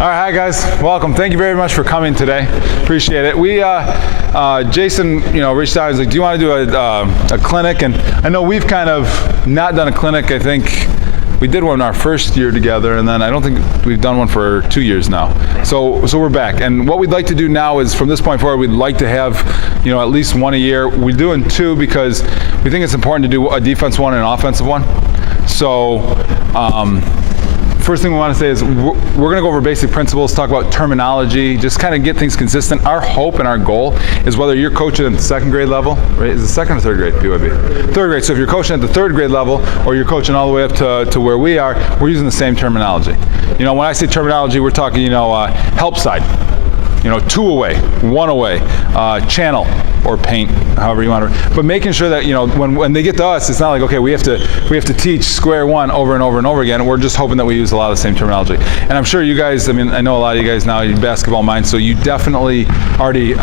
All right, hi guys, welcome. Thank you very much for coming today. Appreciate it. We, Jason, reached out and was like, do you want to do a clinic? And I know we've kind of not done a clinic. I think we did one our first year together, and then I don't think we've done one for 2 years now. So we're back. And what we'd like to do now is, from this point forward, we'd like to have, at least one a year. We're doing two because we think it's important to do a defense one and an offensive one. So, first thing we want to say is we're going to go over basic principles, talk about terminology, just kind of get things consistent. Our hope and our goal is whether you're coaching at the second grade level, right? Is it second or third grade, PYB? Third grade. So if you're coaching at the third grade level or you're coaching all the way up to where we are, we're using the same terminology. When I say terminology, we're talking, help side, two away, one away, channel, or paint, however you want to. But making sure that when they get to us, it's not like, okay, we have to teach square one over and over and over again. We're just hoping that we use a lot of the same terminology. And I'm sure you guys, I know a lot of you guys now, you're basketball minds, so you definitely already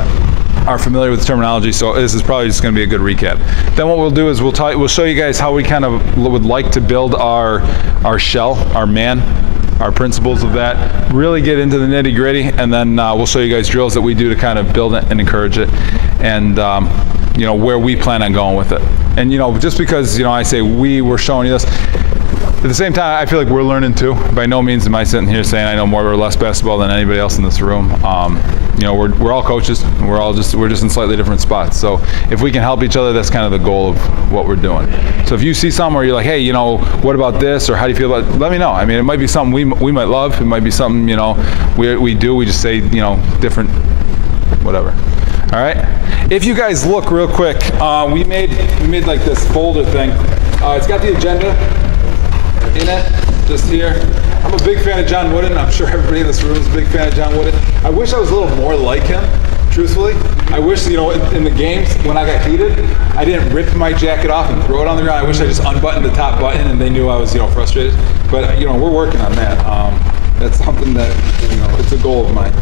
are familiar with the terminology. So this is probably just going to be a good recap. Then what we'll do is we'll show you guys how we kind of would like to build our shell, our principles of that, really get into the nitty gritty, and then we'll show you guys drills that we do to kind of build it and encourage it, and where we plan on going with it. And just because I say we're showing you this, at the same time I feel like we're learning too. By no means am I sitting here saying I know more or less basketball than anybody else in this room. We're all coaches, and we're just in slightly different spots. So if we can help each other, that's kind of the goal of what we're doing. So if you see something where you're like, hey, what about this, or how do you feel about it? Let me know. It might be something we might love. It might be something we just say different, whatever. All right. If you guys look real quick, we made like this folder thing. It's got the agenda in it, just here. I'm a big fan of John Wooden. I'm sure everybody in this room is a big fan of John Wooden. I wish I was a little more like him, truthfully. I wish, in the games, when I got heated, I didn't rip my jacket off and throw it on the ground. I wish I just unbuttoned the top button and they knew I was, frustrated. But, we're working on that. That's something that, it's a goal of mine.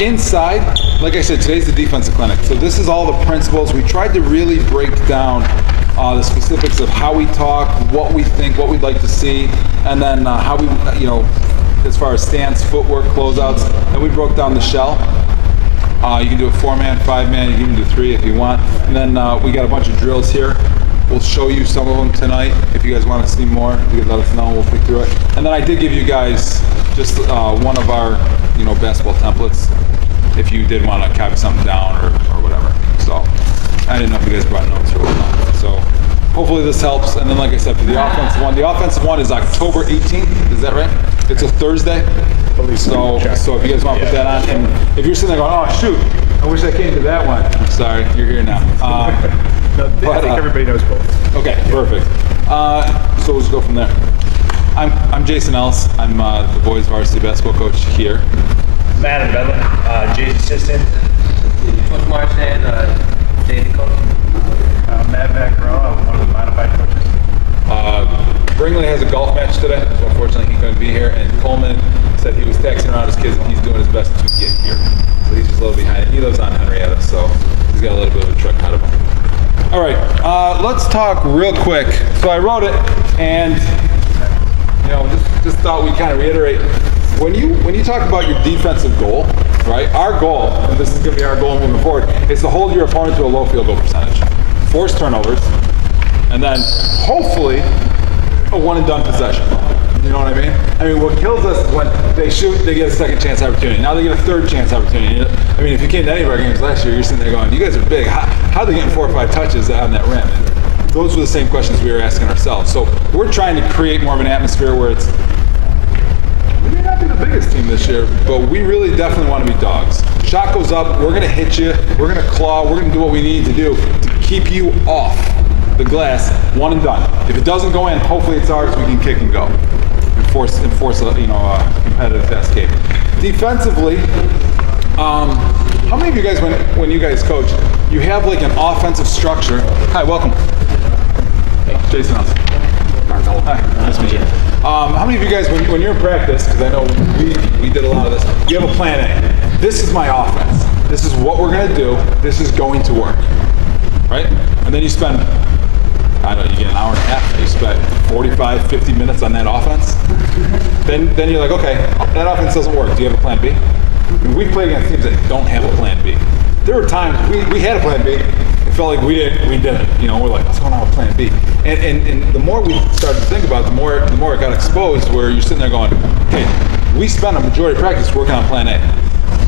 Inside, like I said, today's the defensive clinic. So this is all the principles. We tried to really break down the specifics of how we talk, what we think, what we'd like to see, and then how we, as far as stance, footwork, closeouts. Then we broke down the shell. You can do a 4-man, 5-man, you can even do 3 if you want. And then we got a bunch of drills here. We'll show you some of them tonight. If you guys want to see more, you can let us know, we'll pick through it. And then I did give you guys just one of our, basketball templates if you did want to copy something down or whatever. So I didn't know if you guys brought notes or whatnot. So hopefully this helps. And then, like I said, for the offensive one is October 18th. Is that right? It's a Thursday. So if you guys want to put that on, and if you're sitting there going, oh shoot, I wish I came to that one. I'm sorry, you're here now. I think everybody knows both. Okay, perfect. So we'll just go from there. I'm Jason Ellis. I'm the boys varsity basketball coach here. Matt and Bedlam, Jay's assistant. Coach Marchand, David coach. Matt Vaccaro, I'm one of the modified coaches. Bringley has a golf match today, so unfortunately he couldn't be here. And Coleman said he was texting around his kids and he's doing his best to get here. So he's just a little behind. He lives on Henrietta, so he's got a little bit of a trek ahead of him. All right, let's talk real quick. So I wrote it, and just thought we'd kind of reiterate. When you talk about your defensive goal, right? Our goal, and this is going to be our goal moving forward, is to hold your opponent to a low field goal percentage, force turnovers, and then hopefully a one and done possession. You know what I mean? What kills us is when they shoot, they get a second chance opportunity. Now they get a third chance opportunity. If you came to any of our games last year, you're sitting there going, you guys are big. How are they getting 4 or 5 touches on that rim? And those were the same questions we were asking ourselves. So we're trying to create more of an atmosphere where it's, we may not be the biggest team this year, but we really definitely want to be dogs. Shot goes up, we're going to hit you, we're going to claw, we're going to do what we need to do to keep you off the glass, one and done. If it doesn't go in, hopefully it's ours, we can kick and go. Enforce a competitive fast game. Defensively, how many of you guys, when you guys coach, you have like an offensive structure? Hi, welcome. Hey, Jason Nelson. Hi, nice to meet you. How many of you guys, when you're in practice, because I know we did a lot of this, you have a plan A. This is my offense. This is what we're going to do. This is going to work, right? And then you spend, I don't know, you get an hour and a half, you spend 45, 50 minutes on that offense, then you're like, okay, that offense doesn't work. Do you have a plan B? And we played against teams that don't have a plan B. There were times we had a plan B. It felt like we didn't. You know, we're like, what's going on with plan B? And the more we started to think about it, the more it got exposed, where you're sitting there going, hey, we spent a majority of practice working on plan A.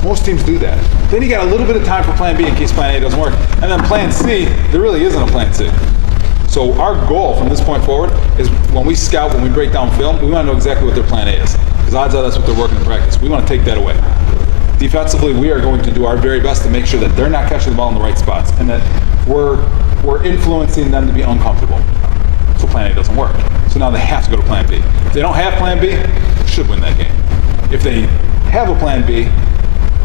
Most teams do that. Then you got a little bit of time for plan B in case plan A doesn't work. And then plan C, there really isn't a plan C. So our goal from this point forward is when we scout, when we break down film, we want to know exactly what their plan A is. Because odds are that's what they're working in practice. We want to take that away. Defensively, we are going to do our very best to make sure that they're not catching the ball in the right spots and that we're influencing them to be uncomfortable. So plan A doesn't work. So now they have to go to plan B. If they don't have plan B, they should win that game. If they have a plan B,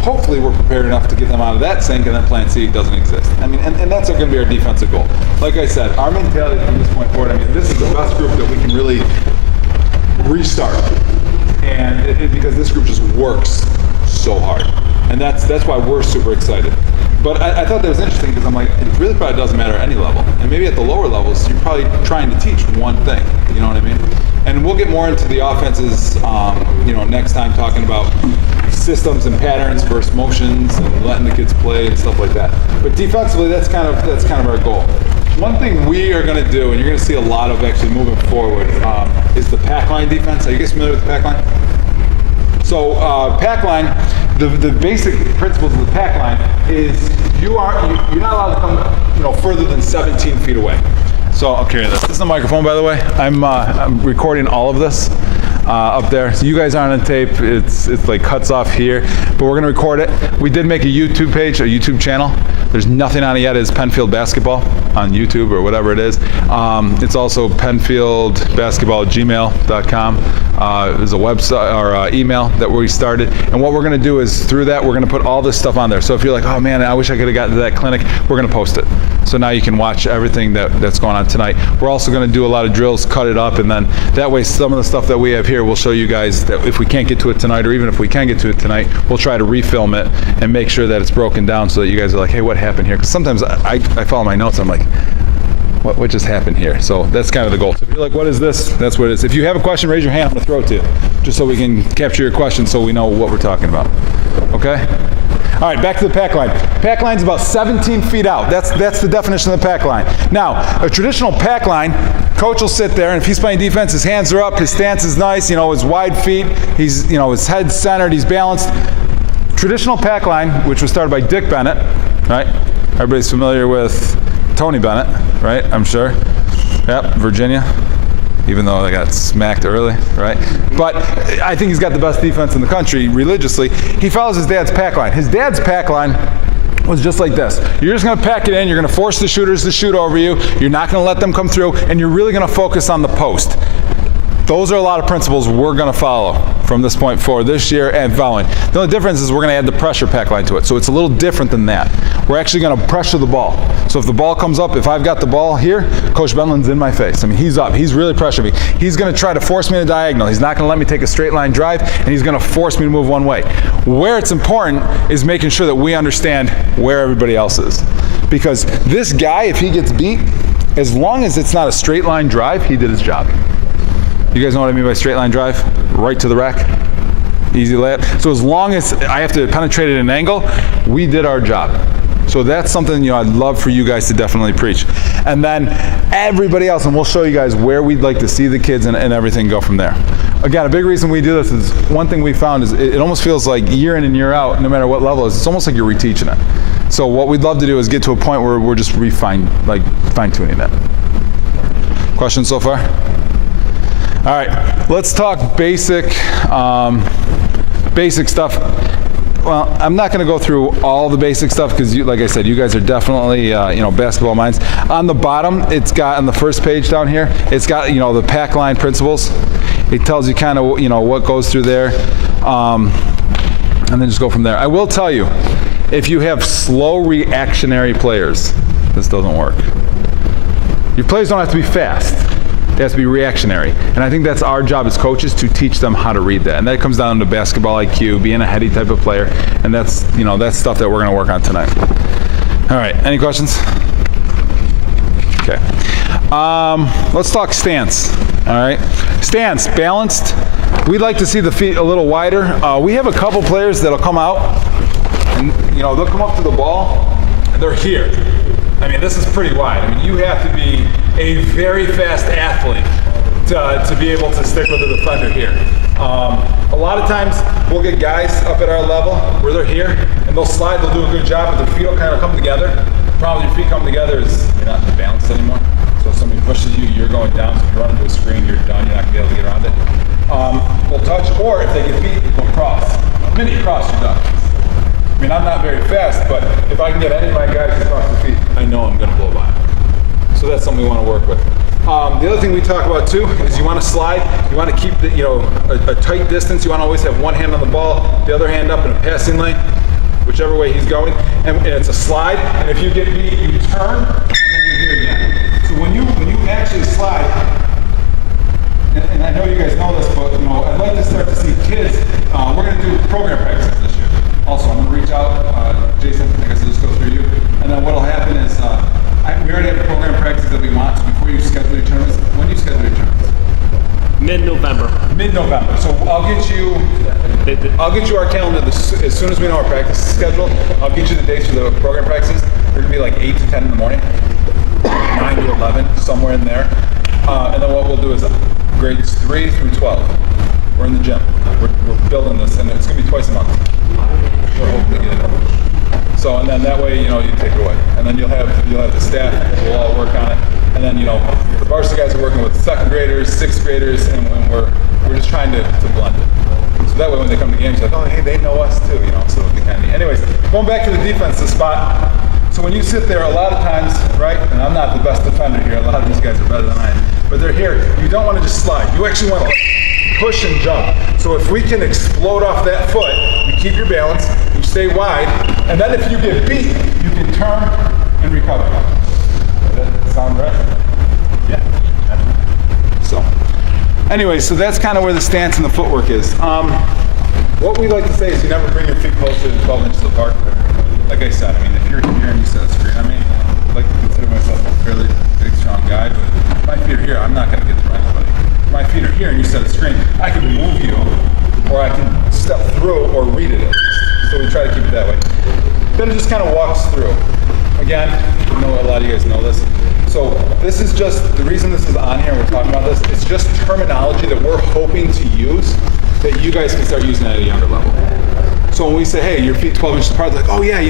hopefully we're prepared enough to get them out of that sink, and then plan C doesn't exist. I mean, and that's going to be our defensive goal. Like I said, our mentality from this point forward, I mean, this is the best group that we can really restart. And because this group just works so hard. And that's why we're super excited. But I thought that was interesting because I'm like, it really probably doesn't matter at any level. And maybe at the lower levels, you're probably trying to teach one thing. You know what I mean? And we'll get more into the offenses, next time, talking about systems and patterns versus motions and letting the kids play and stuff like that. But defensively, that's kind of our goal. One thing we are going to do, and you're going to see a lot of actually moving forward, is the pack line defense. Are you guys familiar with the pack line? So pack line, the basic principles of the pack line is you're not allowed to come further than 17 feet away. So I'll carry this. This is the microphone, by the way. I'm recording all of this up there. So you guys aren't on tape. It's like cuts off here, but we're gonna record it. We did make a YouTube page, a YouTube channel. There's nothing on it yet. It's Penfield Basketball on YouTube or whatever it is. It's also penfieldbasketball@gmail.com. There's a website or email that we started. And what we're gonna do is through that, we're gonna put all this stuff on there. So if you're like, oh man, I wish I could have gotten to that clinic, we're gonna post it. So now you can watch everything that's going on tonight. We're also gonna do a lot of drills, cut it up, and then that way some of the stuff that we have here, we'll show you guys that if we can't get to it tonight, or even if we can get to it tonight, we'll try to refilm it and make sure that it's broken down so that you guys are like, hey, what happened here? Because sometimes I follow my notes, I'm like, what just happened here? So that's kind of the goal. So if you're like, what is this? That's what it is. If you have a question, raise your hand, I'm gonna throw it to you, just so we can capture your question so we know what we're talking about, okay? All right, back to the pack line. Pack line's about 17 feet out. That's the definition of the pack line. Now, a traditional pack line, coach will sit there, and if he's playing defense, his hands are up, his stance is nice, his wide feet, he's, his head's centered, he's balanced. Traditional pack line, which was started by Dick Bennett, right? Everybody's familiar with Tony Bennett, right? I'm sure. Yep, Virginia. Even though they got smacked early, right? But I think he's got the best defense in the country religiously. He follows his dad's pack line. His dad's pack line was just like this. You're just gonna pack it in, you're gonna force the shooters to shoot over you, you're not gonna let them come through, and you're really gonna focus on the post. Those are a lot of principles we're gonna follow from this point forward this year and following. The only difference is we're gonna add the pressure pack line to it. So it's a little different than that. We're actually gonna pressure the ball. So if the ball comes up, if I've got the ball here, Coach Benlin's in my face. I mean, he's up, he's really pressuring me. He's gonna try to force me to diagonal. He's not gonna let me take a straight line drive, and he's gonna force me to move one way. Where it's important is making sure that we understand where everybody else is. Because this guy, if he gets beat, as long as it's not a straight line drive, he did his job. You guys know what I mean by straight line drive? Right to the rack, easy layup. So as long as I have to penetrate at an angle, we did our job. So that's something I'd love for you guys to definitely preach. And then everybody else, and we'll show you guys where we'd like to see the kids and everything go from there. Again, a big reason we do this is one thing we found is it almost feels like year in and year out, no matter what level it is, it's almost like you're reteaching it. So what we'd love to do is get to a point where we're just fine-tuning it. Questions so far? All right, let's talk basic stuff. Well, I'm not going to go through all the basic stuff because, like I said, you guys are definitely, basketball minds. On the bottom, it's got on the first page down here, it's got, the pack line principles. It tells you kind of, what goes through there, and then just go from there. I will tell you, if you have slow reactionary players, this doesn't work. Your players don't have to be fast. It has to be reactionary. And I think that's our job as coaches, to teach them how to read that. And that comes down to basketball IQ, being a heady type of player. And that's, that's stuff that we're going to work on tonight. All right, any questions? Okay. Let's talk stance. All right. Stance, balanced. We'd like to see the feet a little wider. We have a couple players that'll come out and, they'll come up to the ball and they're here. I mean, this is pretty wide. I mean, you have to be a very fast athlete to be able to stick with a defender here. A lot of times we'll get guys up at our level where they're here and they'll slide, they'll do a good job, but their feet will kind of come together. The problem with your feet coming together is you're not balanced anymore. So if somebody pushes you, you're going down. So if you run into a screen, you're done. You're not going to be able to get around it. They'll touch, or if they get beat, they'll cross. The minute you cross, you're done. I mean, I'm not very fast, but if I can get any of my guys to cross the feet, I know I'm going to blow by them. So that's something we want to work with. The other thing we talk about too is you want to slide. You want to keep a tight distance. You want to always have one hand on the ball, the other hand up in a passing lane, whichever way he's going. And it's a slide. And if you get beat, you turn, and then you're here again. So when you actually slide, and I know you guys know this, but I'd like to start to see kids. We're going to do program practices this year. Also, I'm going to reach out, Jason. I guess I'll just go through you. And then what'll happen is we already have the program practices that we want. So before you schedule your tournaments, when do you schedule your tournaments? Mid-November. Mid-November. So I'll get you our calendar as soon as we know our practice schedule. I'll get you the dates for the program practices. They're going to be like 8 to 10 in the morning, 9 to 11, somewhere in there. And then what we'll do is grades 3 through 12. We're in the gym. We're building this, and it's going to be twice a month. We're hoping to get it. So, and then that way, you take it away. And then you'll have the staff, we'll all work on it. And then, the varsity guys are working with 2nd graders, 6th graders, and we're just trying to blend it. So that way when they come to games, like, oh, hey, they know us too, so they kind of. Anyways, going back to the defensive spot. So when you sit there, a lot of times, right, and I'm not the best defender here, a lot of these guys are better than I am, but they're here. You don't want to just slide. You actually want to push and jump. So if we can explode off that foot, you keep your balance, you stay wide, and then if you get beat, you can turn and recover. Does that sound right? Yeah. So, anyway, so that's kind of where the stance and the footwork is. What we like to say is you never bring your feet closer than 12 inches apart. Like I said, I mean, if you're here and you set a screen, I like to consider myself a fairly big, strong guy, but if my feet are here, I'm not going to get through anybody. If my feet are here and you set a screen, I can move you, or I can step through or read it at least. So we try to keep it that way. Then it just kind of walks through. Again, I know a lot of you guys know this. So this is just, the reason this is on here and we're talking about this, it's just terminology that we're hoping to use that you guys can start using at a younger level. So when we say, hey, your feet 12 inches apart, they're like, oh yeah,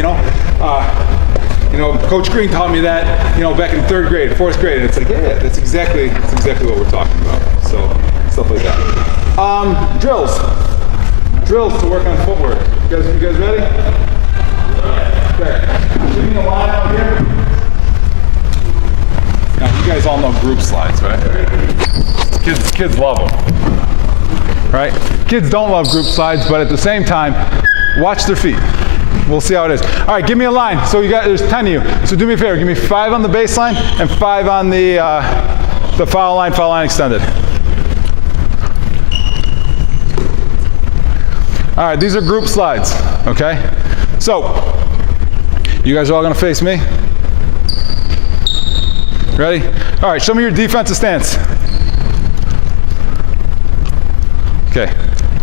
Coach Green taught me that, back in 3rd grade, 4th grade. And it's like, yeah, that's exactly what we're talking about. So stuff like that. Drills to work on footwork. You guys ready? Okay. Give me a line out here. Now you guys all know group slides, right? Kids love them. Right? Kids don't love group slides, but at the same time, watch their feet. We'll see how it is. All right, give me a line. So there's 10 of you. So do me a favor, give me 5 on the baseline and 5 on the foul line extended. All right, these are group slides, okay? So, you guys are all gonna face me? Ready? All right, show me your defensive stance. Okay,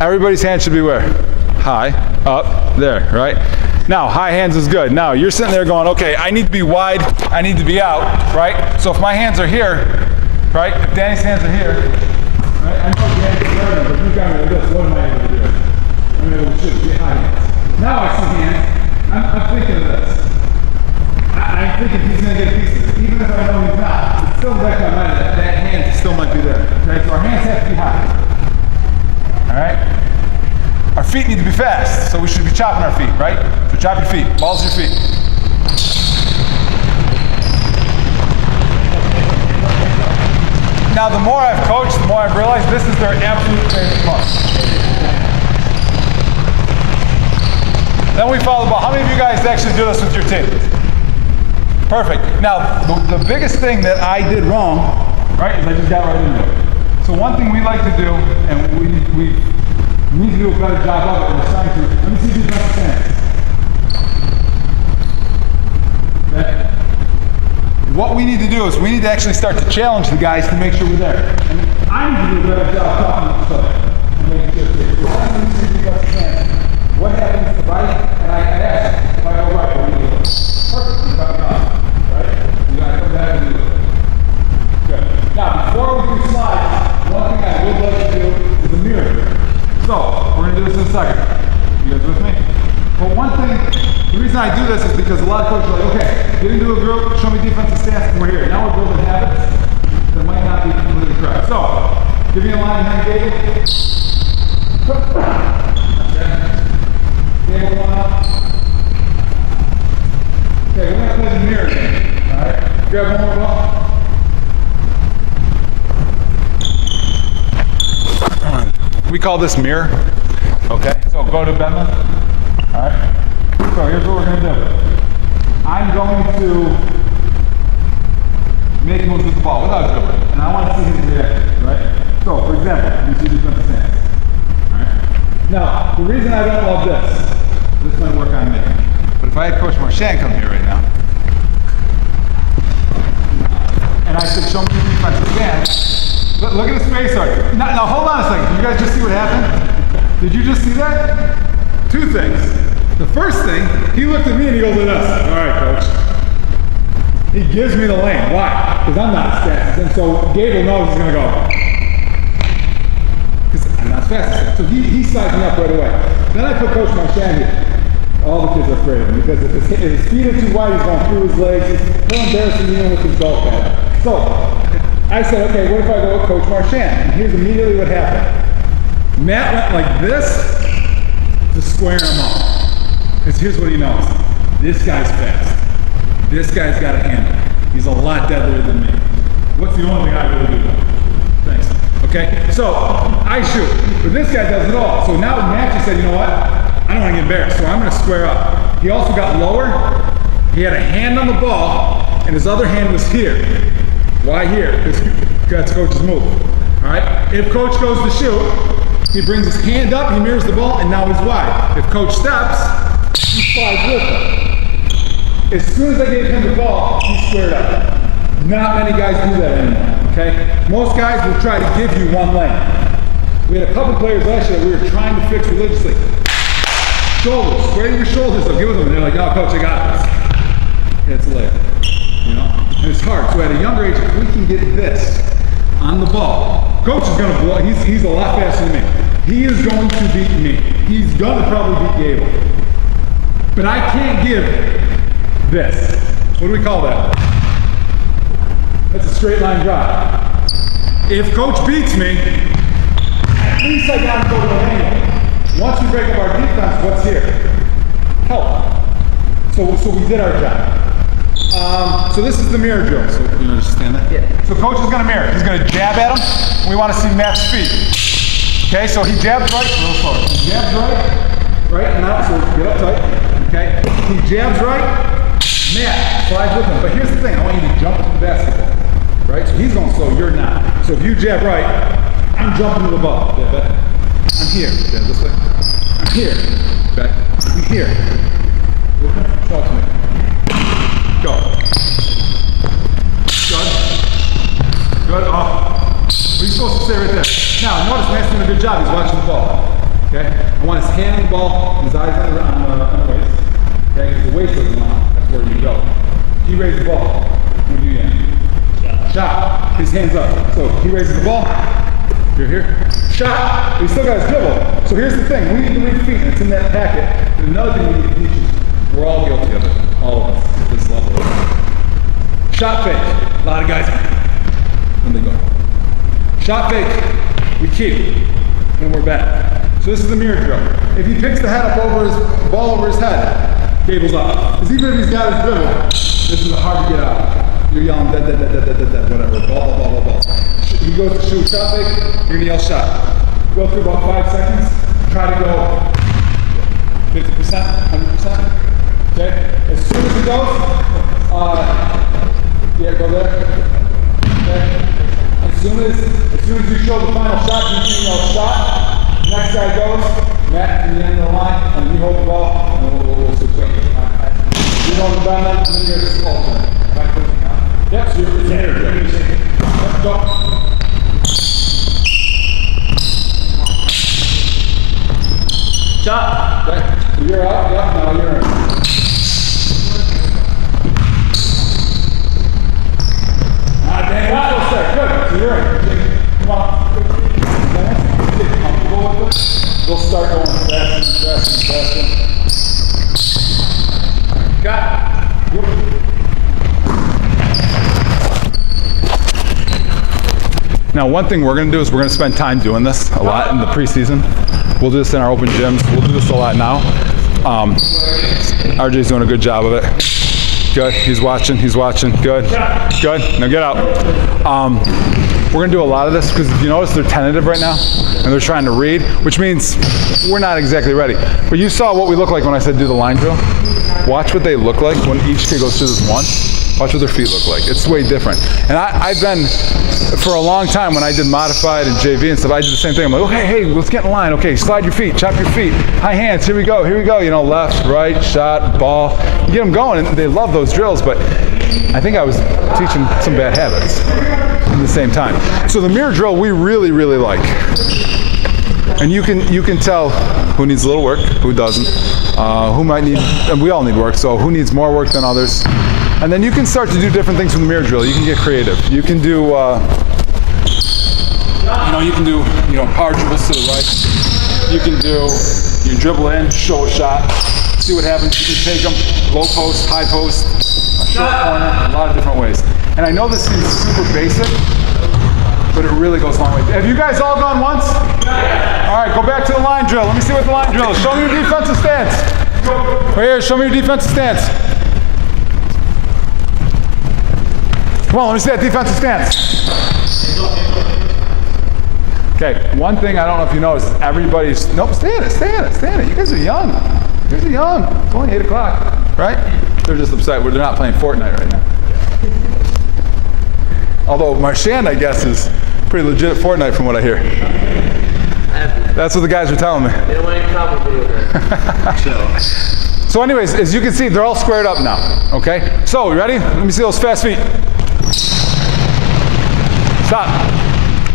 everybody's hand should be where? High, up, there, right? Now, high hands is good. Now, you're sitting there going, okay, I need to be wide, I need to be out, right? So if my hands are here, right? If Danny's hands are here, right? I know Danny's learning, but you got me like this, what am I able to do? I'm able to be high hands. Now I see hands, I'm thinking of this. I'm thinking he's gonna get pieces. Even if I know he's not, it's still back in my mind that hand still might be there. Okay, so our hands have to be high. All right? Our feet need to be fast, so we should be chopping our feet, right? So chop your feet, balls your feet. Now the more I've coached, the more I've realized this is their absolute favorite part. Then we follow the ball. How many of you guys actually do this with your team? Perfect. Now, the biggest thing that I did wrong, right, is I just got right into it. So one thing we like to do, and we need to do a better job of it, and we're trying to. Let me see if you understand. Okay? What we need to do is we need to actually start to challenge the guys to make sure we're there. And I I need to do a better job talking to each other and making sure it's so I need to see what's happening. What happens if I, and I ask, if I go right, what do you do? Perfect, you got it on, right? You gotta come back and do it. Good. Now, before we do slides, one thing I would like to do is a mirror. So, we're gonna do this in a second. You guys with me? But one thing, the reason I do this is because a lot of coaches are like, okay, get into a group, show me defensive stance, and we're here. Now we're building habits that might not be completely correct. So, give me a line behind Gable. Gable one up. Okay, we're going to play the mirror game. Alright? Grab one more ball. We call this mirror. Okay? So go to Bentley. Alright? So here's what we're going to do. I'm going to make moves with the ball without dribbling. And I want to see his reaction, right? So, for example, you see defensive stance. Alright? Now, the reason I don't love this might work on me. But if I had Coach Marchand come here right now, and I said, show me your defensive stance, look at his face art. Now, hold on a second. Did you guys just see what happened? Did you just see that? Two things. The first thing, he looked at me and he goes like this. All right, coach. He gives me the lane. Why? Because I'm not as fast as him. So Gable knows he's going to go. Because I'm not as fast as him. So he sized me up right away. Then I put Coach Marchand here. All the kids are afraid of him because if his feet are too wide, he's going through his legs. He'll embarrass him even with his golf pad. So I said, okay, what if I go with Coach Marchand? And here's immediately what happened. Matt went like this to square him up. Because here's what he knows. This guy's fast. This guy's got a handle. He's a lot deadlier than me. What's the only thing I really do? Thanks. Okay? So, I shoot. But this guy does it all. So now Matt just said, you know what? I don't want to get embarrassed, so I'm going to square up. He also got lower. He had a hand on the ball, and his other hand was here. Why here? Because that's Coach's move. Alright? If Coach goes to shoot, he brings his hand up, he mirrors the ball, and now he's wide. If Coach steps, he slides with him. As soon as I gave him the ball, he squared up. Not many guys do that anymore, okay? Most guys will try to give you one lane. We had a couple players last year that we were trying to fix religiously. Shoulders, square your shoulders, they'll give them, and they're like, oh, coach, I got this. Yeah, it's a layup, you know? And it's hard, so at a younger age, if we can get this on the ball, coach is gonna blow, he's a lot faster than me. He is going to beat me. He's gonna probably beat Gable. But I can't give this. What do we call that? That's a straight line drop. If coach beats me, at least I gotta go to an angle. Once we break up our defense, what's here? Help. So we did our job. So this is the mirror drill. So you understand that? Yeah. So coach is going to mirror. He's going to jab at him. We want to see Matt's feet. Okay, so he jabs right, a little slower. He jabs right, and out, so get up tight. Okay, he jabs right, Matt slides with him. But here's the thing, I want you to jump to the basketball. Right, so he's going slow, you're not. So if you jab right, I'm jumping to the ball. Yeah, bet. I'm here. Yeah, this way. I'm here. Back. I'm here. Talk to me. Go. Good. Good. Oh. What are you supposed to say right there? Now, notice Matt's doing a good job. He's watching the ball. Okay? I want his hand on the ball, and his eyes on the waist. Okay? Because the waist doesn't line. That's where you go. He raised the ball. What do you do? Shot. His hands up. So he raises the ball. You're here. Shot. But he still got his dribble. So here's the thing. We need to read feet, and it's in that packet. And another thing we need to teach is we're all guilty of it. All of us at this level. Shot fake. A lot of guys. And they go. Shot fake. We keep. And we're back. So this is the mirror drill. If he picks the head up over his ball over his head, Gable's up. Because even if he's got his dribble, this is hard to get out. You're yelling dead, whatever. Ball. He goes to shoot, shot fake, you're gonna yell shot. Go through about 5 seconds, try to go 50%, 100%. Okay? As soon as he goes, yeah, go there. Okay? As soon as you show the final shot, you can yell shot. Next guy goes, Matt in the end of the line, and you hold the ball, and we'll switch up. You hold the ball, and then you're just alternate. Yep, so you're here. Go. Shot. Okay. So you're out. Yep. Now you're in. Dang, that's so sick. Good. So you're in. Come on. Get comfortable with it. They'll start going faster and faster and faster. Got it. Yep. Now, one thing we're going to do is we're going to spend time doing this a lot in the preseason. We'll do this in our open gyms. We'll do this a lot now. RJ's doing a good job of it. Good. He's watching. He's watching. Good. Good. Now get out. We're going to do a lot of this because if you notice they're tentative right now and they're trying to read, which means we're not exactly ready. But you saw what we look like when I said do the line drill. Watch what they look like when each kid goes through this one. Watch what their feet look like. It's way different. And I've been, for a long time when I did modified and JV and stuff, I did the same thing. I'm like, okay, hey, let's get in line. Okay, slide your feet, chop your feet, high hands, here we go. You know, left, right, shot, ball. You get them going, and they love those drills, but I think I was teaching some bad habits at the same time. So the mirror drill we really, really like. And you can tell who needs a little work, who doesn't, who might need, and we all need work, so who needs more work than others. And then you can start to do different things with the mirror drill. You can get creative. You can do, power dribbles to the right. You can dribble in, show a shot, see what happens. You can take them low post, high post, a short corner, a lot of different ways. And I know this seems super basic, but it really goes a long way. Have you guys all gone once? All right, go back to the line drill. Let me see what the line drill is. Show me your defensive stance. Right here, show me your defensive stance. Come on, let me see that defensive stance. Okay, one thing I don't know if you know is everybody's, nope, stay in it. You guys are young. It's only 8 o'clock, right? They're just upset they're not playing Fortnite right now. Although Marchand, I guess, is pretty legit at Fortnite from what I hear. That's what the guys are telling me. They don't want any problem with video. So anyways, as you can see, they're all squared up now, okay? So, you ready? Let me see those fast feet. Stop.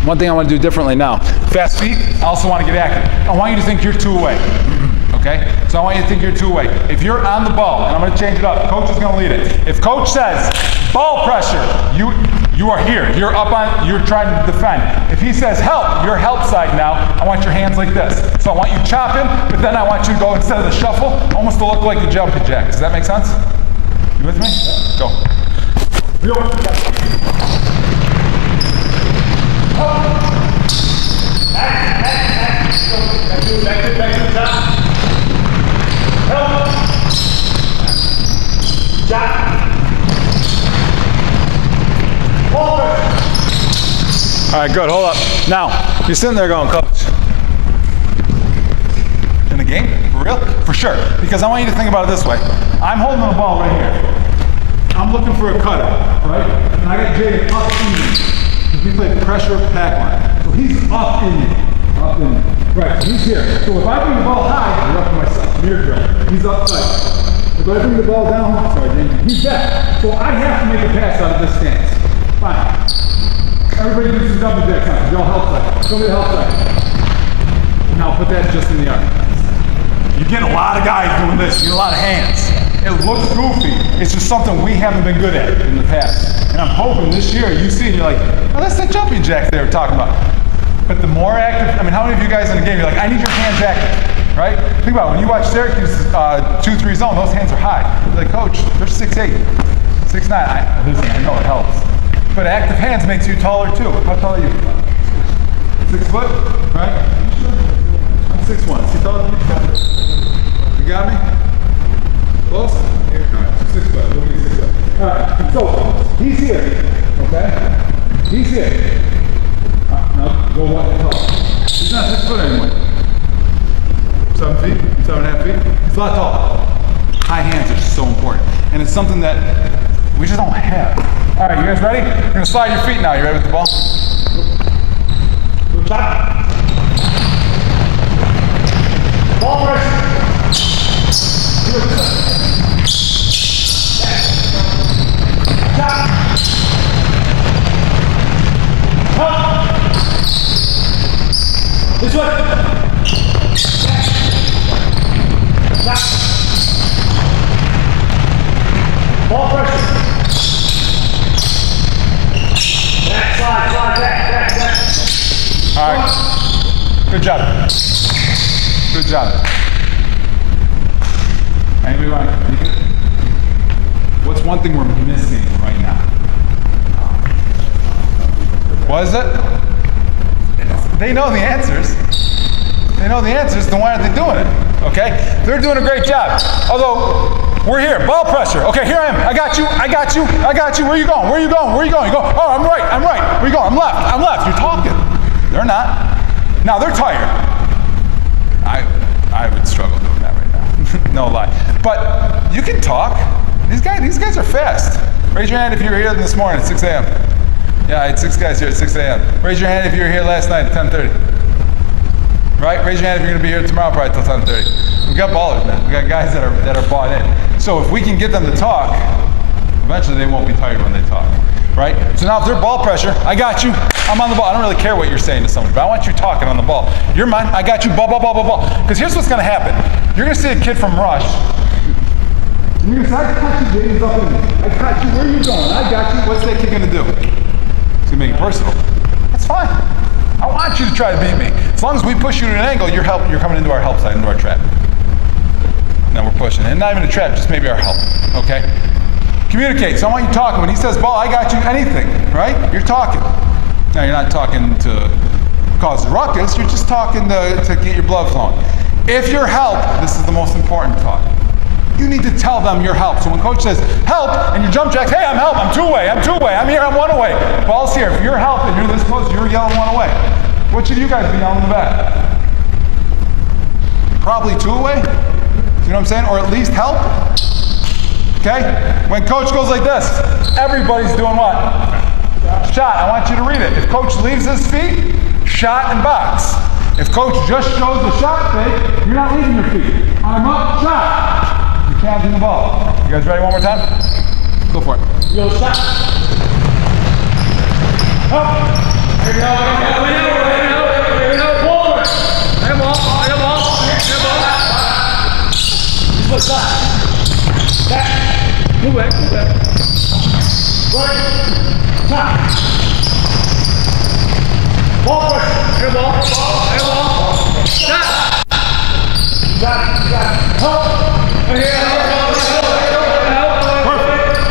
One thing I want to do differently now. Fast feet, I also want to get active. I want you to think you're 2 away, okay? So I want you to think you're 2 away. If you're on the ball, and I'm going to change it up, coach is going to lead it. If coach says, ball pressure, you are here. You're trying to defend. If he says help, you're help side now. I want your hands like this. So I want you chopping, but then I want you to go, instead of the shuffle, almost to look like the jumping jack. Does that make sense? You with me? Go. Back to the top. Help. Chop. Forward. All right, good. Hold up. Now, you're sitting there going, coach. In the game? For real? For sure. Because I want you to think about it this way. I'm holding the ball right here. I'm looking for a cutout, right? And I got Jay up in me. We play pressure pack line. So he's up in me. Right, so he's here. So if I bring the ball high, I'm up to myself. Mirror drill. He's up tight. If I bring the ball down, sorry, James, he's back. So I have to make a pass out of this stance. Fine. Everybody do some double jacks now. Y'all help side. Show me the help side. Now put that just in the arm. You get a lot of guys doing this. You get a lot of hands. It looks goofy. It's just something we haven't been good at in the past. And I'm hoping this year you see and you're like, oh, that's the jumping jack they were talking about. But the more active, I mean, how many of you guys in the game, you're like, I need your hands active, right? Think about it, when you watch Syracuse 2-3 zone, those hands are high. You're like, coach, they're 6'8", 6'9". Listen, I know it helps. But active hands makes you taller too. How tall are you? 6 foot, right? I'm 6'1". See taller than me? You got me? Close? All right, so 6 foot. We'll be 6 foot. All right, so he's here, okay? He's here. Now go what the hell? He's not 6 foot anymore. 7 feet, 7.5 feet. He's a lot taller. High hands are so important. And it's something that we just don't have. All right, you guys ready? You're gonna slide your feet now. You ready with the ball? Chop. Ball pressure. Chop. This way. one thing we're missing right now. What is it? They know the answers. They know the answers, then why aren't they doing it? Okay? They're doing a great job. Although, we're here, ball pressure. Okay, here I am. I got you. Where are you going? You go, oh, I'm right. Where you going? I'm left. You're talking. They're not. Now, they're tired. I would struggle doing that right now. No lie. But you can talk. These guys are fast. Raise your hand if you were here this morning at 6 a.m. Yeah, I had 6 guys here at 6 a.m. Raise your hand if you were here last night at 10:30. Right? Raise your hand if you're going to be here tomorrow probably till 10:30. We've got ballers, man. We got guys that are bought in. So if we can get them to talk, eventually they won't be tired when they talk. Right? So now if they're ball pressure, I got you. I'm on the ball. I don't really care what you're saying to somebody, but I want you talking on the ball. You're mine. I got you. Ball. Because here's what's going to happen. You're going to see a kid from Rush. You're going to say, I got you, James. I got you. Where are you going? I got you. What's that kid going to do? He's going to make it personal. That's fine. I want you to try to beat me. As long as we push you to an angle, you're coming into our help side, into our trap. Now we're pushing. And not even a trap, just maybe our help. Okay? Communicate. So I want you talking. When he says ball, I got you, anything, right? You're talking. Now you're not talking to cause a ruckus, you're just talking to get your blood flowing. If you're help, this is the most important talk. You need to tell them your help. So when coach says help and you jump jacks, hey, I'm help, I'm two-way, I'm here, I'm one-away. Ball's here. If you're help and you're this close, you're yelling one-away. What should you guys be yelling in the back? Probably two-away? You know what I'm saying? Or at least help? Okay? When coach goes like this, everybody's doing what? Shot. I want you to read it. If coach leaves his feet, shot and box. If coach just shows the shot fake, you're not leaving your feet. Arm up, shot. You're challenging the ball. You guys ready one more time? Go for it. Yo, shot. Up. Here we go. Forward. Hit him off. Look, shot. Back. Move back. Right. Shot. Ball push. Hit him off. Shot.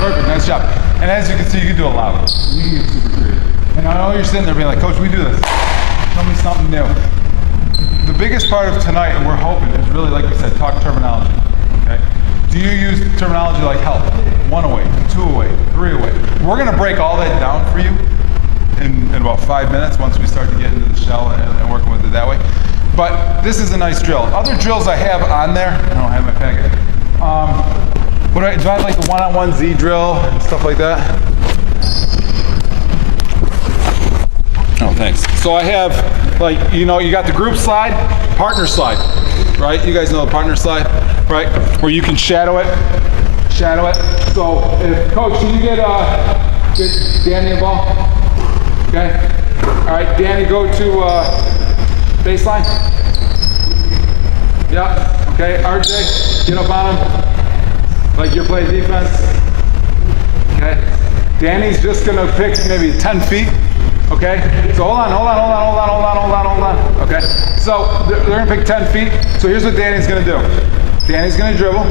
Perfect. Nice job. And as you can see, you can do a lot of it. You can get super creative. And I know you're sitting there being like, Coach, we do this. Tell me something new. The biggest part of tonight, and we're hoping, is really, like we said, talk terminology. Okay? Do you use terminology like help? One away, two away, three away. We're going to break all that down for you in about 5 minutes once we start to get into the shell and working with it that way. But this is a nice drill. Other drills I have on there, I don't have my packet. Do I have like the one-on-one Z drill and stuff like that? Oh, thanks. So I have, like, you got the group slide, partner slide, right? You guys know the partner slide, right? Where you can shadow it. So if, Coach, can you get Danny a ball? Okay. All right, Danny, go to baseline. Yeah. Okay. RJ, get up on him. Like you're playing defense. Okay. Danny's just gonna pick maybe 10 feet. Okay. So hold on. Okay. So they're gonna pick 10 feet. So here's what Danny's gonna do. Danny's gonna dribble.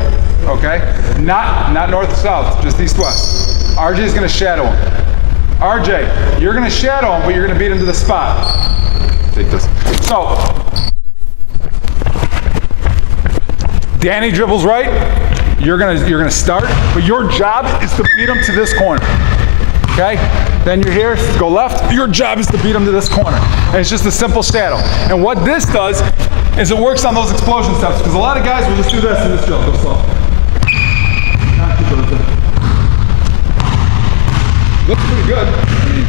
Okay. Not north to south, just east west. RJ's gonna shadow him. RJ, you're gonna shadow him, but you're gonna beat him to the spot. Take this. So, Danny dribbles right. You're gonna start, but your job is to beat him to this corner. Okay? Then you're here, go left. Your job is to beat him to this corner. And it's just a simple shadow. And what this does is it works on those explosion steps, because a lot of guys will just do this in this drill. Go slow. Not too good. Looks pretty good. I mean,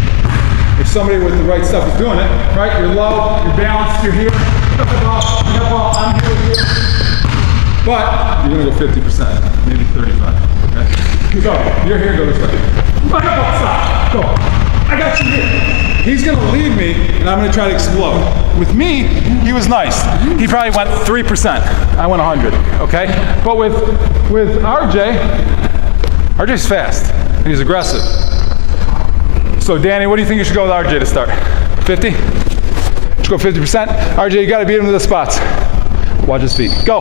if somebody with the right stuff is doing it, right? You're low, you're balanced, you're here. I'm here with you. But you're gonna go 50%, maybe 35. Okay? So you're here, go this way. Right up, stop. Go. I got you here. He's gonna lead me, and I'm gonna try to explode. With me, he was nice. He probably went 3%. I went 100. Okay? But with RJ's fast and he's aggressive. So Danny, what do you think you should go with RJ to start? 50? Should go 50%. RJ, you gotta beat him to the spots. Watch his feet. Go.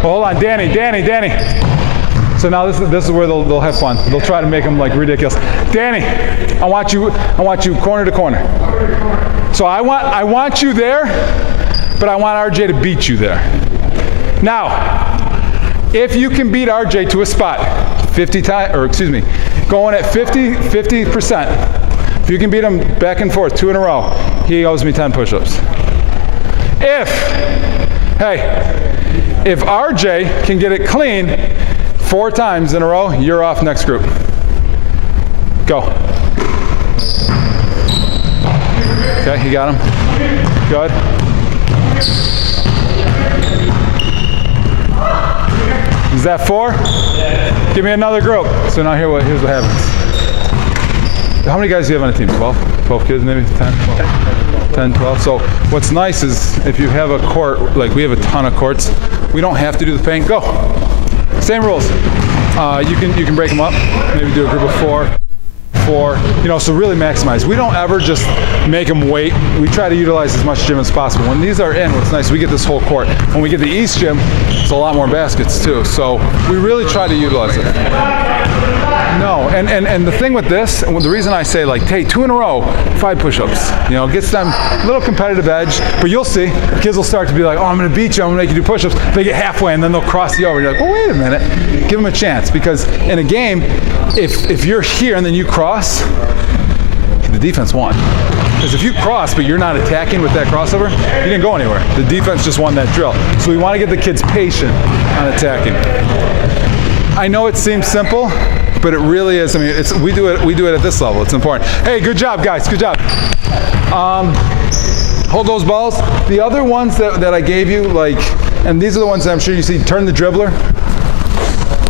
Well, hold on, Danny. So now this is where they'll have fun. They'll try to make them like ridiculous. Danny, I want you corner to corner. So I want you there, but I want RJ to beat you there. Now, if you can beat RJ to a spot, going at 50%. If you can beat him back and forth 2 in a row, he owes me 10 push-ups. If RJ can get it clean 4 times in a row, you're off next group. Go. Okay, you got him. Good. Is that 4? Yeah. Give me another group. So now here's what happens. How many guys do you have on the team? 12? 12 kids maybe? 10? 10, 12. So what's nice is if you have a court, like we have a ton of courts, we don't have to do the paint. Go. Same rules. You can break them up. Maybe do a group of 4. So really maximize. We don't ever just make them wait. We try to utilize as much gym as possible. When these are in, what's nice, we get this whole court. When we get the East gym, it's a lot more baskets too. So we really try to utilize it. No, and the thing with this, and the reason I say like, hey, 2 in a row, 5 push-ups. Gets them a little competitive edge, but you'll see, kids will start to be like, oh, I'm gonna beat you, I'm gonna make you do push-ups. They get halfway and then they'll cross you over. You're like, well, wait a minute, give them a chance, because in a game, if you're here and then you cross, the defense won. Because if you cross but you're not attacking with that crossover, you didn't go anywhere. The defense just won that drill. So we want to get the kids patient on attacking. I know it seems simple, but it really is. I mean, we do it at this level. It's important. Hey, good job, guys. Good job. Hold those balls. The other ones that I gave you, and these are the ones that I'm sure you see. Turn the dribbler.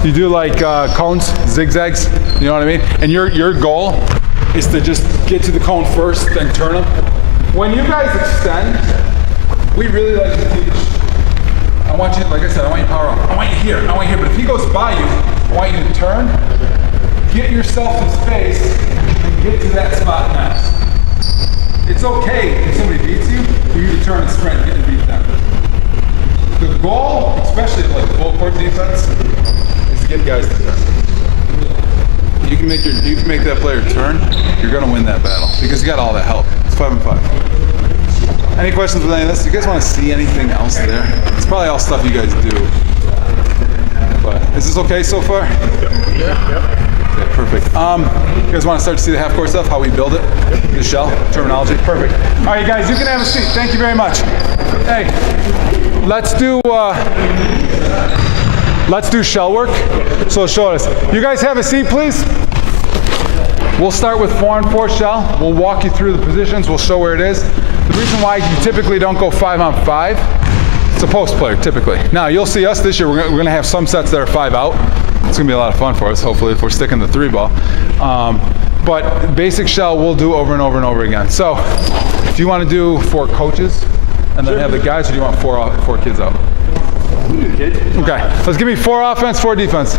You do like cones, zigzags. You know what I mean? And your goal is to just get to the cone first, then turn them. When you guys extend, we really like to teach. I want you, like I said, I want you to power up. I want you here. But if he goes by you, I want you to turn, get yourself in space, and get to that spot next. It's okay if somebody beats you for you to turn and sprint and get to beat them. The goal, especially like full court defense, is to get guys to turn. You can make that player turn, you're going to win that battle because you got all that help. It's 5 and 5. Any questions with any of this? Do you guys want to see anything else there? It's probably all stuff you guys do. But is this okay so far? Yeah. Okay, perfect. You guys want to start to see the half court stuff, how we build it? The shell, terminology? Perfect. All right, you guys, you can have a seat. Thank you very much. Hey, let's do shell work. So show us. You guys have a seat, please? We'll start with 4-on-4 shell. We'll walk you through the positions. We'll show where it is. The reason why you typically don't go 5-on-5, it's a post player, typically. Now, you'll see us this year, we're going to have some sets that are 5 out. It's going to be a lot of fun for us, hopefully, if we're sticking the 3 ball. But basic shell we'll do over and over and over again. So, do you want to do 4 coaches and then have the guys, or do you want 4 kids out? Okay, let's give me 4 offense, 4 defense.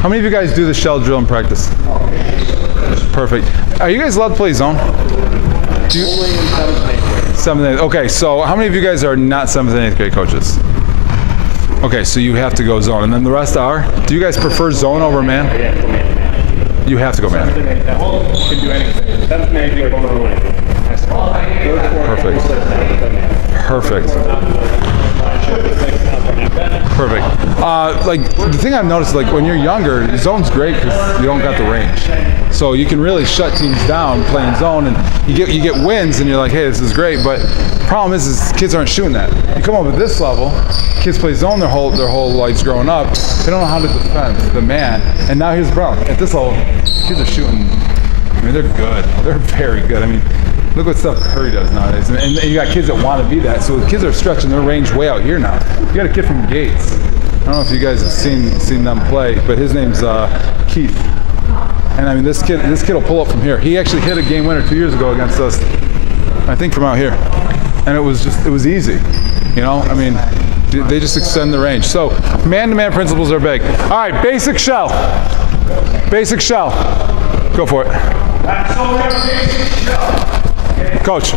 How many of you guys do the shell drill in practice? Perfect. Are you guys allowed to play zone? Only in 7th and 8th grade. 7th and 8th. Okay, so how many of you guys are not 7th and 8th grade coaches? Okay, so you have to go zone, and then the rest are? Do you guys prefer zone over man? You have to go man. You can do anything. 7th and 8th grade. Perfect. Like the thing I've noticed, like when you're younger, zone's great because you don't got the range, so you can really shut teams down playing zone, and you get wins, and you're like, hey, this is great. But the problem is kids aren't shooting that. You come up at this level, kids play zone their whole lives growing up. They don't know how to defend the man, and now here's the problem. At this level, kids are shooting. I mean, they're good. They're very good. I mean, look what Steph Curry does nowadays. And you got kids that want to be that. So the kids are stretching their range way out here now. You got a kid from Gates. I don't know if you guys have seen them play, but his name's Keith. And I mean, this kid will pull up from here. He actually hit a game winner 2 years ago against us, I think from out here. And it was easy. You know, I mean, They just extend the range. So man-to-man principles are big. All right, basic shell. Basic shell. Go for it. So we have basic shell. Okay. Coach.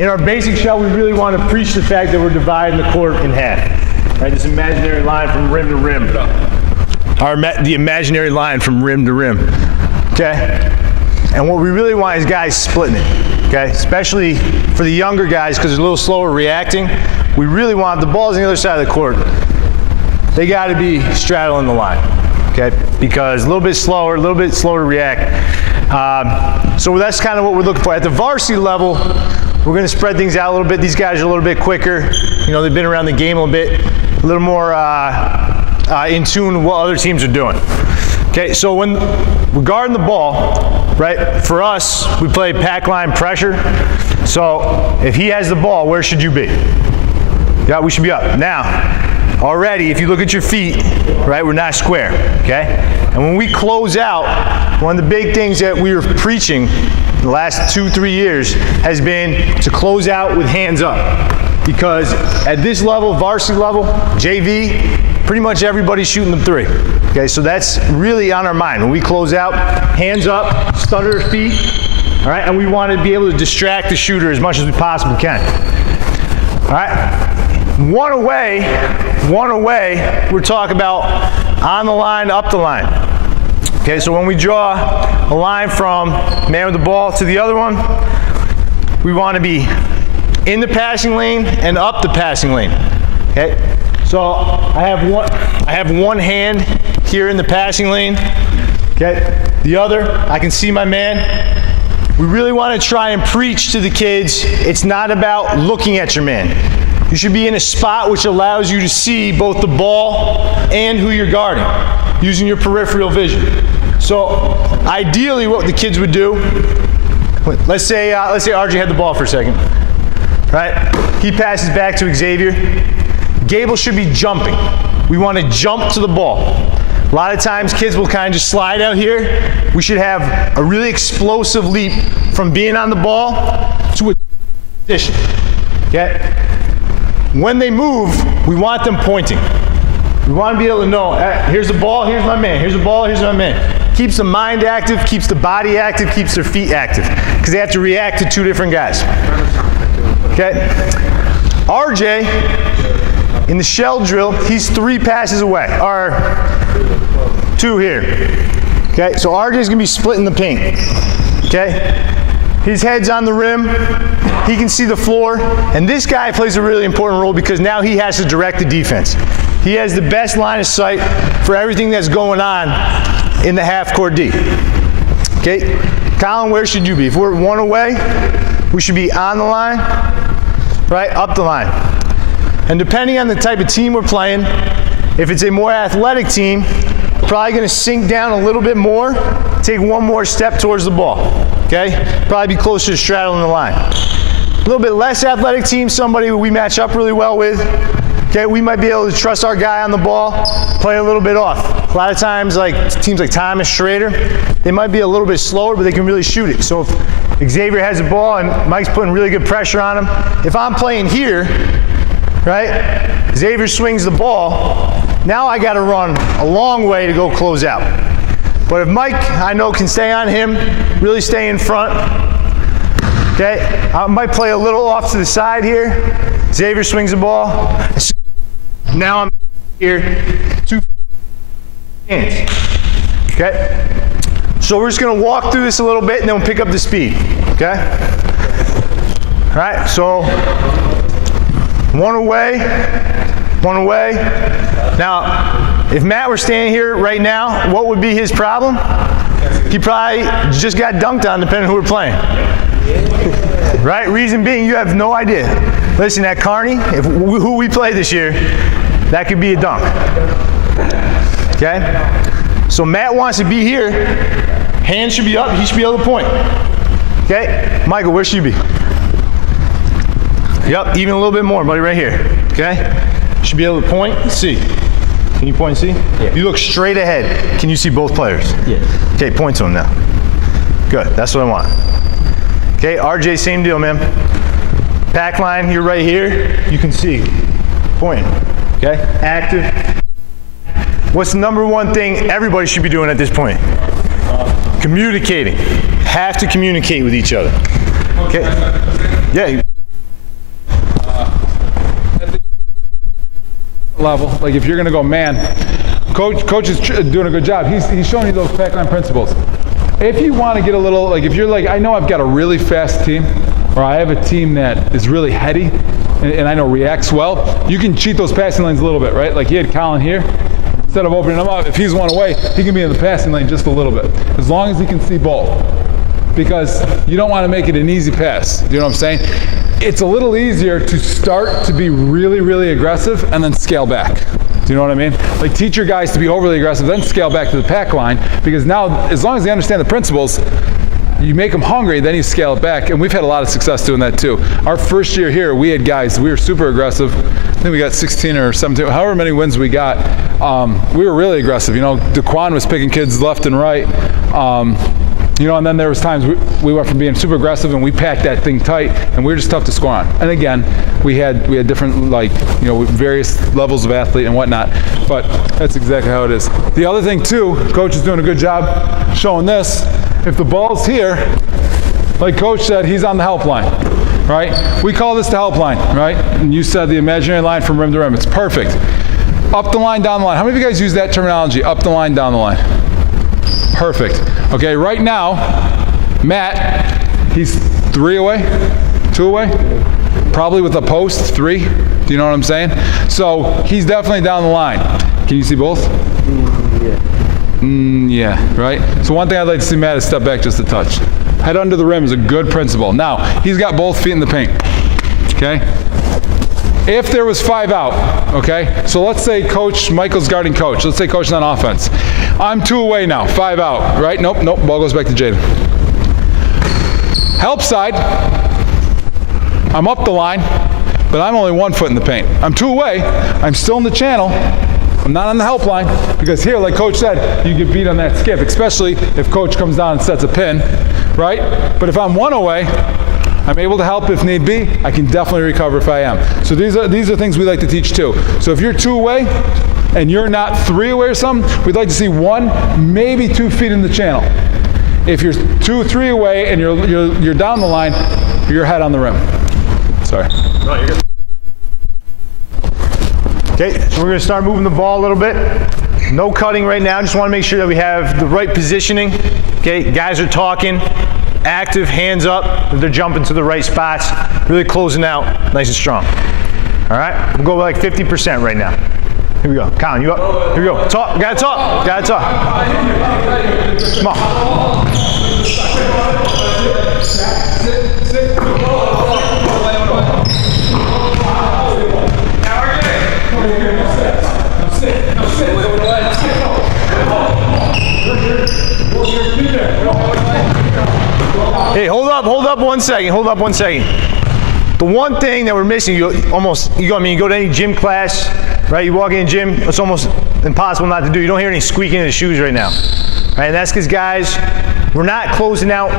In our basic shell, we really want to preach the fact that we're dividing the court in half. Right, this imaginary line from rim to rim. The imaginary line from rim to rim. Okay? And what we really want is guys splitting it. Okay? Especially for the younger guys, because they're a little slower reacting. We really want the balls on the other side of the court. They got to be straddling the line. Okay? Because a little bit slower to react. So that's kind of what we're looking for. At the varsity level, we're going to spread things out a little bit. These guys are a little bit quicker. You know, they've been around the game a little bit, a little more in tune with what other teams are doing. Okay, so when we're guarding the ball, right, for us, we play pack line pressure. So if he has the ball, where should you be? Yeah, we should be up. Now, already, if you look at your feet, right, we're not square, okay? And when we close out, one of the big things that we were preaching the last 2-3 years has been to close out with hands up. Because at this level, varsity level, JV, pretty much everybody's shooting the three. Okay, so that's really on our mind. When we close out, hands up, stutter feet, all right, and we want to be able to distract the shooter as much as we possibly can. All right, one away, we're talking about on the line, up the line. Okay, so when we draw a line from man with the ball to the other one, we want to be in the passing lane and up the passing lane. Okay, so I have one hand here in the passing lane. Okay, the other, I can see my man. We really want to try and preach to the kids, it's not about looking at your man. You should be in a spot which allows you to see both the ball and who you're guarding, using your peripheral vision. So ideally what the kids would do, let's say RJ had the ball for a second, right? He passes back to Xavier. Gable should be jumping. We want to jump to the ball. A lot of times kids will kind of just slide out here. We should have a really explosive leap from being on the ball to a position, okay? When they move, we want them pointing. We want to be able to know, here's the ball, here's my man, here's the ball, here's my man. Keeps the mind active, keeps the body active, keeps their feet active, because they have to react to two different guys. Okay? RJ, in the shell drill, he's 3 passes away, or 2 here. Okay, so RJ's gonna be splitting the paint. Okay? His head's on the rim, he can see the floor, and this guy plays a really important role because now he has to direct the defense. He has the best line of sight for everything that's going on in the half-court D. Okay, Colin, where should you be? If we're 1 away, we should be on the line, right, up the line. And depending on the type of team we're playing, if it's a more athletic team, probably gonna sink down a little bit more, take 1 more step towards the ball, okay? Probably be closer to straddling the line. A little bit less athletic team, somebody we match up really well with, okay, we might be able to trust our guy on the ball, play a little bit off. A lot of times, like teams like Thomas, Schrader, they might be a little bit slower, but they can really shoot it. So if Xavier has the ball and Mike's putting really good pressure on him, if I'm playing here, right, Xavier swings the ball, now I got to run a long way to go close out. But if Mike, I know, can stay on him, really stay in front, okay, I might play a little off to the side here. Xavier swings the ball. Now I'm here, 2 hands, okay? So we're just gonna walk through this a little bit and then we'll pick up the speed, okay? All right, so 1 away, 1 away. Now, if Matt were standing here right now, what would be his problem? He probably just got dunked on depending on who we're playing. Right? Reason being, you have no idea. Listen, at Kearney, who we play this year, that could be a dunk. Okay? So Matt wants to be here. Hands should be up. He should be able to point. Okay? Michael, where should you be? Yep, even a little bit more, buddy, right here. Okay? Should be able to point. See. Can you point and see? Yeah. You look straight ahead. Can you see both players? Yes. Okay, point to them now. Good. That's what I want. Okay, RJ, same deal, man. Pack line, you're right here. You can see. Point. Okay? Active. What's the number one thing everybody should be doing at this point? Communicating. Have to communicate with each other. Okay? Yeah. Level, like if you're going to go man, coach is doing a good job. He's showing you those pack line principles. If you want to get a little, like if you're like, I know I've got a really fast team, or I have a team that is really heady, and I know reacts well, you can cheat those passing lanes a little bit, right? Like he had Colin here. Instead of opening them up, if he's one away, he can be in the passing lane just a little bit, as long as he can see both. Because you don't want to make it an easy pass. You know what I'm saying? It's a little easier to start to be really, really aggressive and then scale back. Do you know what I mean? Like teach your guys to be overly aggressive, then scale back to the pack line, because now, as long as they understand the principles, you make them hungry, then you scale it back. And we've had a lot of success doing that too. Our first year here, we had guys, we were super aggressive. I think we got 16 or 17, however many wins we got. We were really aggressive. You know, DeQuan was picking kids left and right. You know, and then there was times we went from being super aggressive and we packed that thing tight, and we were just tough to score on. And again, we had different, like, you know, various levels of athlete and whatnot, but that's exactly how it is. The other thing too, coach is doing a good job showing this. If the ball's here, like coach said, he's on the helpline, right? We call this the helpline, right? And you said the imaginary line from rim to rim. It's perfect. Up the line, down the line. How many of you guys use that terminology? Up the line, down the line. Perfect. Okay, right now, Matt, he's 3 away, 2 away, probably with a post, 3. Do you know what I'm saying? So he's definitely down the line. Can you see both? Yeah, right? So one thing I'd like to see Matt is step back just a touch. Head under the rim is a good principle. Now, he's got both feet in the paint, okay? If there was 5 out, okay? So let's say Michael's guarding coach. Let's say coach is on offense. I'm 2 away now, 5 out, right? Nope, ball goes back to Jaden. Help side, I'm up the line, but I'm only 1 foot in the paint. I'm 2 away, I'm still in the channel, I'm not on the help line, because here, like coach said, you get beat on that skip, especially if coach comes down and sets a pin, right? But if I'm 1 away, I'm able to help if need be. I can definitely recover if I am. So these are things we like to teach too. So if you're 2 away and you're not 3 away or something, we'd like to see 1, maybe 2 feet in the channel. If you're 2, 3 away and you're down the line, your head on the rim. Sorry. No, you're good. Okay, so we're going to start moving the ball a little bit. No cutting right now. Just want to make sure that we have the right positioning. Okay, guys are talking. Active, hands up, they're jumping to the right spots, really closing out nice and strong. All right, we'll go like 50% right now. Here we go. Colin, you up? Here we go. Talk, gotta talk, gotta talk. Come on. Hey, hold up 1 second, hold up 1 second. The one thing that we're missing, you go to any gym class, right? You walk in the gym, it's almost impossible not to do. You don't hear any squeaking in the shoes right now, right? And that's because, guys, we're not closing out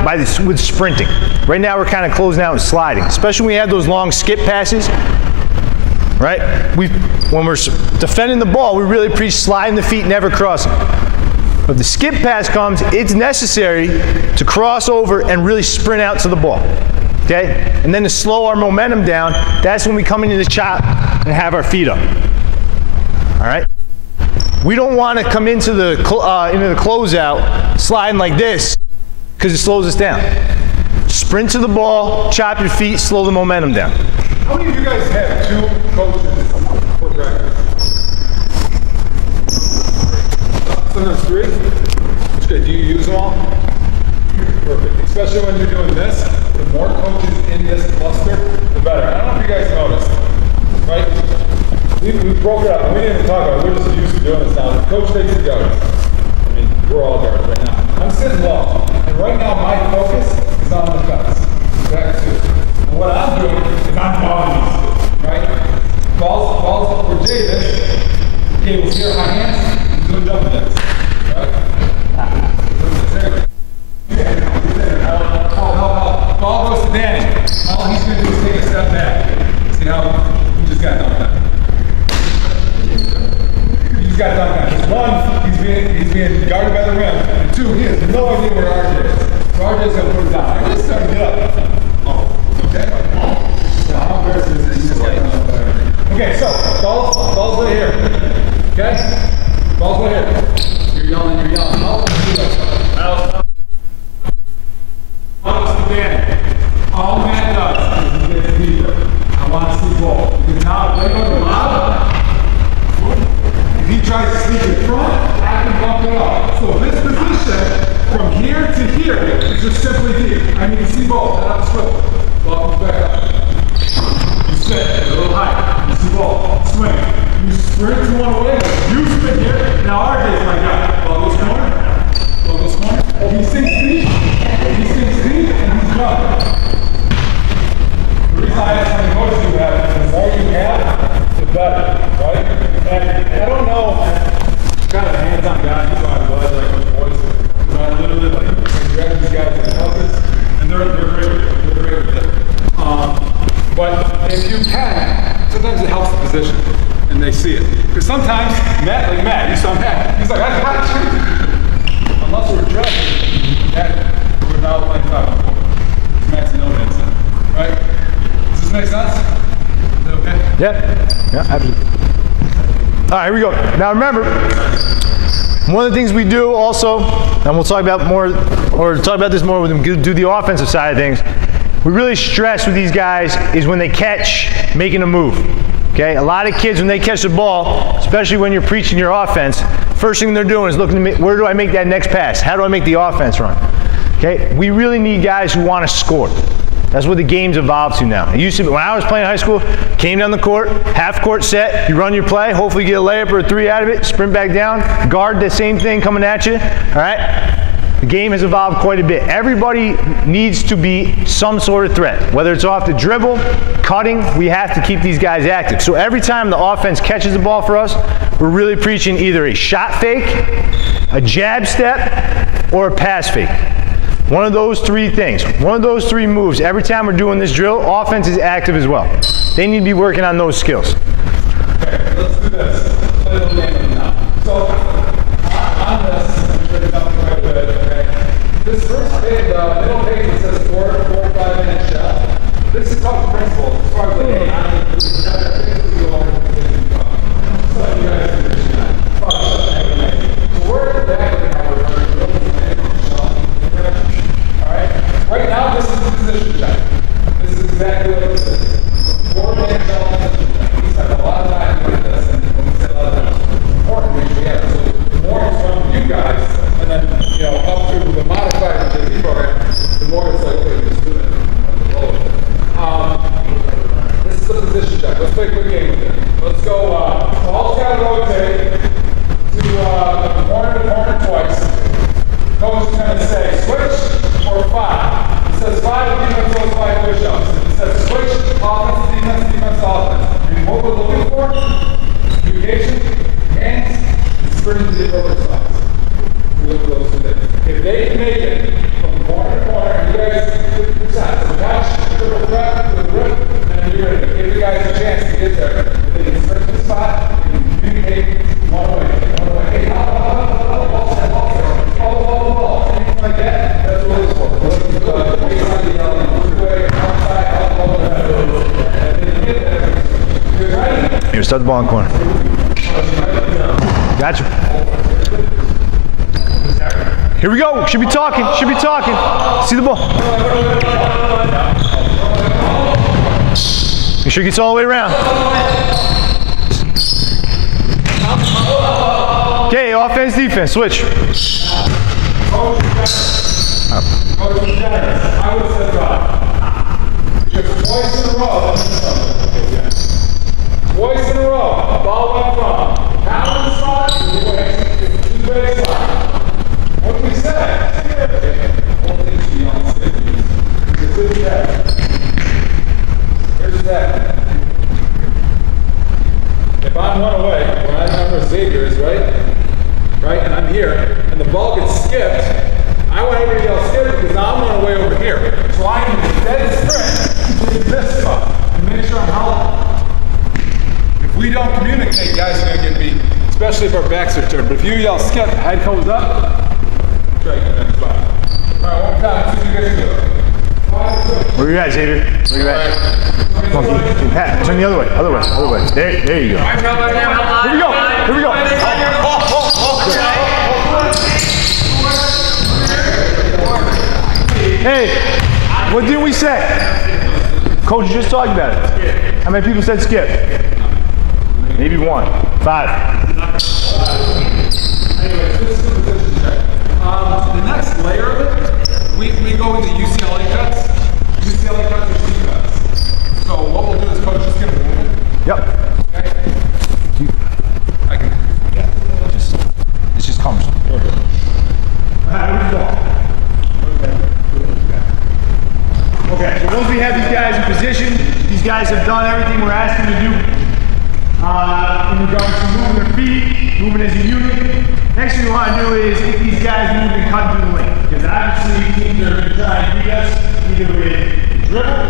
with sprinting. Right now, we're kind of closing out and sliding, especially when we have those long skip passes, right? When we're defending the ball, we really preach sliding the feet, never crossing. But if the skip pass comes, it's necessary to cross over and really sprint out to the ball, okay? And then to slow our momentum down, that's when we come into the chop and have our feet up, all right? We don't want to come into the closeout sliding like this because it slows us down. Sprint to the ball, chop your feet, slow the momentum down. How many of you guys have 2 coaches for practice? Sometimes 3? Okay, do you use them all? Perfect. Especially when you're doing this, the more coaches in this cluster, the better. I don't know if you guys noticed, right? We broke it up. We didn't even talk about it. We're just used to doing this now. The coach takes the guards. I mean, we're all guards right now. I'm sitting low. And right now, my focus is on the defense. Back to it. And what I'm doing is I'm following these 2, right? Balls up for Jaden. Cables here, high hands. He's doing double dicks. Ball goes to Danny. All he's going to do is take a step back. RJ's gonna put it down. I'm just starting to get up. Oh, okay. So how embarrassing is this? Okay, so ball's right here. Okay? Ball's right here. You're yelling. How do you do that? All Matt does is he gets deeper. I want to see ball. Because now, if they go to loud, if he tries to sneak in front, I can bump it up. So this position, from here to here, is just simply deep. I mean, you see ball, then I'm swivel. Ball comes back up. You sit, a little high. You see ball, swing. You sprint to one away, you spin here. Now RJ's my guy. Ball goes corner. He sinks deep, and he's done. The reason I ask how many motions you have, the more you have, the better, right? And I don't know, kind of a hands-on guy, you know I was, like with boys, because I literally like grab these guys in the office, and they're great with it. But if you can, sometimes it helps the position, and they see it. Because sometimes, Matt, you saw Matt, he's like, I got you. Unless we're dressing, we're now playing 5-on-4. Matt's no sense, right? Does this make sense? Is that okay? Yeah, absolutely. All right, here we go. Now remember, one of the things we do also, and we'll talk about this more with them, do the offensive side of things. We really stress with these guys is when they catch, making a move. Okay, a lot of kids when they catch the ball, especially when you're preaching your offense, first thing they're doing is looking to me, where do I make that next pass? How do I make the offense run? Okay, we really need guys who want to score. That's what the game's evolved to now. It used to be, when I was playing high school, came down the court, half court set, you run your play, hopefully get a layup or a 3 out of it, sprint back down, guard the same thing coming at you, all right? The game has evolved quite a bit. Everybody needs to be some sort of threat. Whether it's off the dribble, cutting, we have to keep these guys active. So every time the offense catches the ball for us, we're really preaching either a shot fake, a jab step, or a pass fake. One of those 3 things, one of those 3 moves, every time we're doing this drill, offense is active as well. They need to be working on those skills. Okay, let's do this. Let's play a little game now. So, on this, I'm sure it's not quite good, okay? This first page, middle page that says 4 or 5-minute shot. This is called principle. As far as the game, so you guys can finish that. So we're exactly how we're running. Alright? Right now, this is the position check. This is exactly what this is. 4-minute shot position check. We spend a lot of time doing this, and when we say a lot of time, it's important to make sure we have. So the more it's from you guys, and then, up to the modified JV program, the more it's like, wait, just do it. This is the position check. Let's play a quick game with it. Let's go, ball's got to rotate to corner twice. Coach is going to say, switch or 5. He says 5, defense those 5 push-ups. He says switch, offense, defense, offense. And what we're looking for, communication, hands, and sprinting to the appropriate spots. We look at those 2 things. If they can make it from corner to corner, and you guys, so watch, triple threat, to the rip, and then you're going to give the guys a chance to get there. If they can sprint to the spot, they can communicate one way. Hey, ball, anything like that, that's what it's for. Baseline, way, outside, you ready? Here, start the ball in the corner. Gotcha. Here we go. Should be talking. See the ball. Make sure it gets all the way around. Okay, offense, defense, switch. Coach is generous. I would say drive. Because twice in a row, twice in a row, ball went from pound spot to the baseline. What did we say? Here's that. If I'm one away, when I remember Xavier's, right? And I'm here, and the ball gets skipped, I want everybody else skip because now I'm one away over here. So I can dead sprint to this spot and make sure I'm held. If we don't communicate, guys are going to get beat, especially if our backs are turned. But if you yell skip, head comes up, try to get that spot. right, one more time. Let's see if you guys can do it. Where you at, Xavier? Where you at? Come on, keep Pat, turn the other way, other way, other way. There you go. Here we go, here we go. Hey, what did we say? Coach just talked about it. How many people said skip? Maybe 1. 5. Anyways, this is the position check. The next layer of it, we go into UCLA cuts. UCLA cuts are C cuts. So what we'll do is coach just get a movement. Yep. Okay? I can, yeah. It's just cumbersome. Okay, so once we have these guys in position, these guys have done everything we're asking them to do in regards to moving their feet, moving as a unit. Next thing we want to do is get these guys moving and cutting through the lane. Because obviously teams are going to try and beat us either with dribble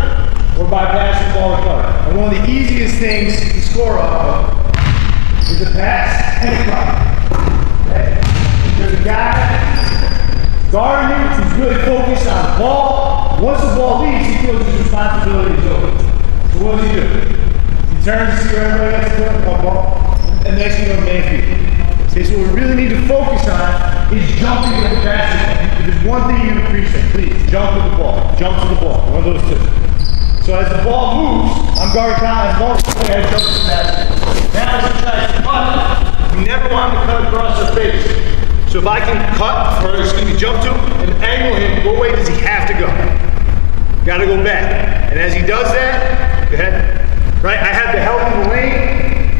or by passing the ball to cover. And one of the easiest things to score off of is a pass and a cut. Okay? There's a guy guarding him who's really focused on the ball. Once the ball leaves, he feels his responsibility is over. So what does he do? He turns to see where everybody else is doing, ball, and next thing you know, man feet. Okay, so what we really need to focus on is jumping with the basket. If there's one thing you appreciate, please, jump with the ball. Jump to the ball, one of those two. So as the ball moves, I'm guarding Kyle, as the ball moves, I jump to the basket. Now as he tries to cut, we never want him to cut across our face. So if I can cut, or excuse me, jump to and angle him, what way does he have to go? Got to go back. And as he does that, go ahead. Right, I have the help in the lane,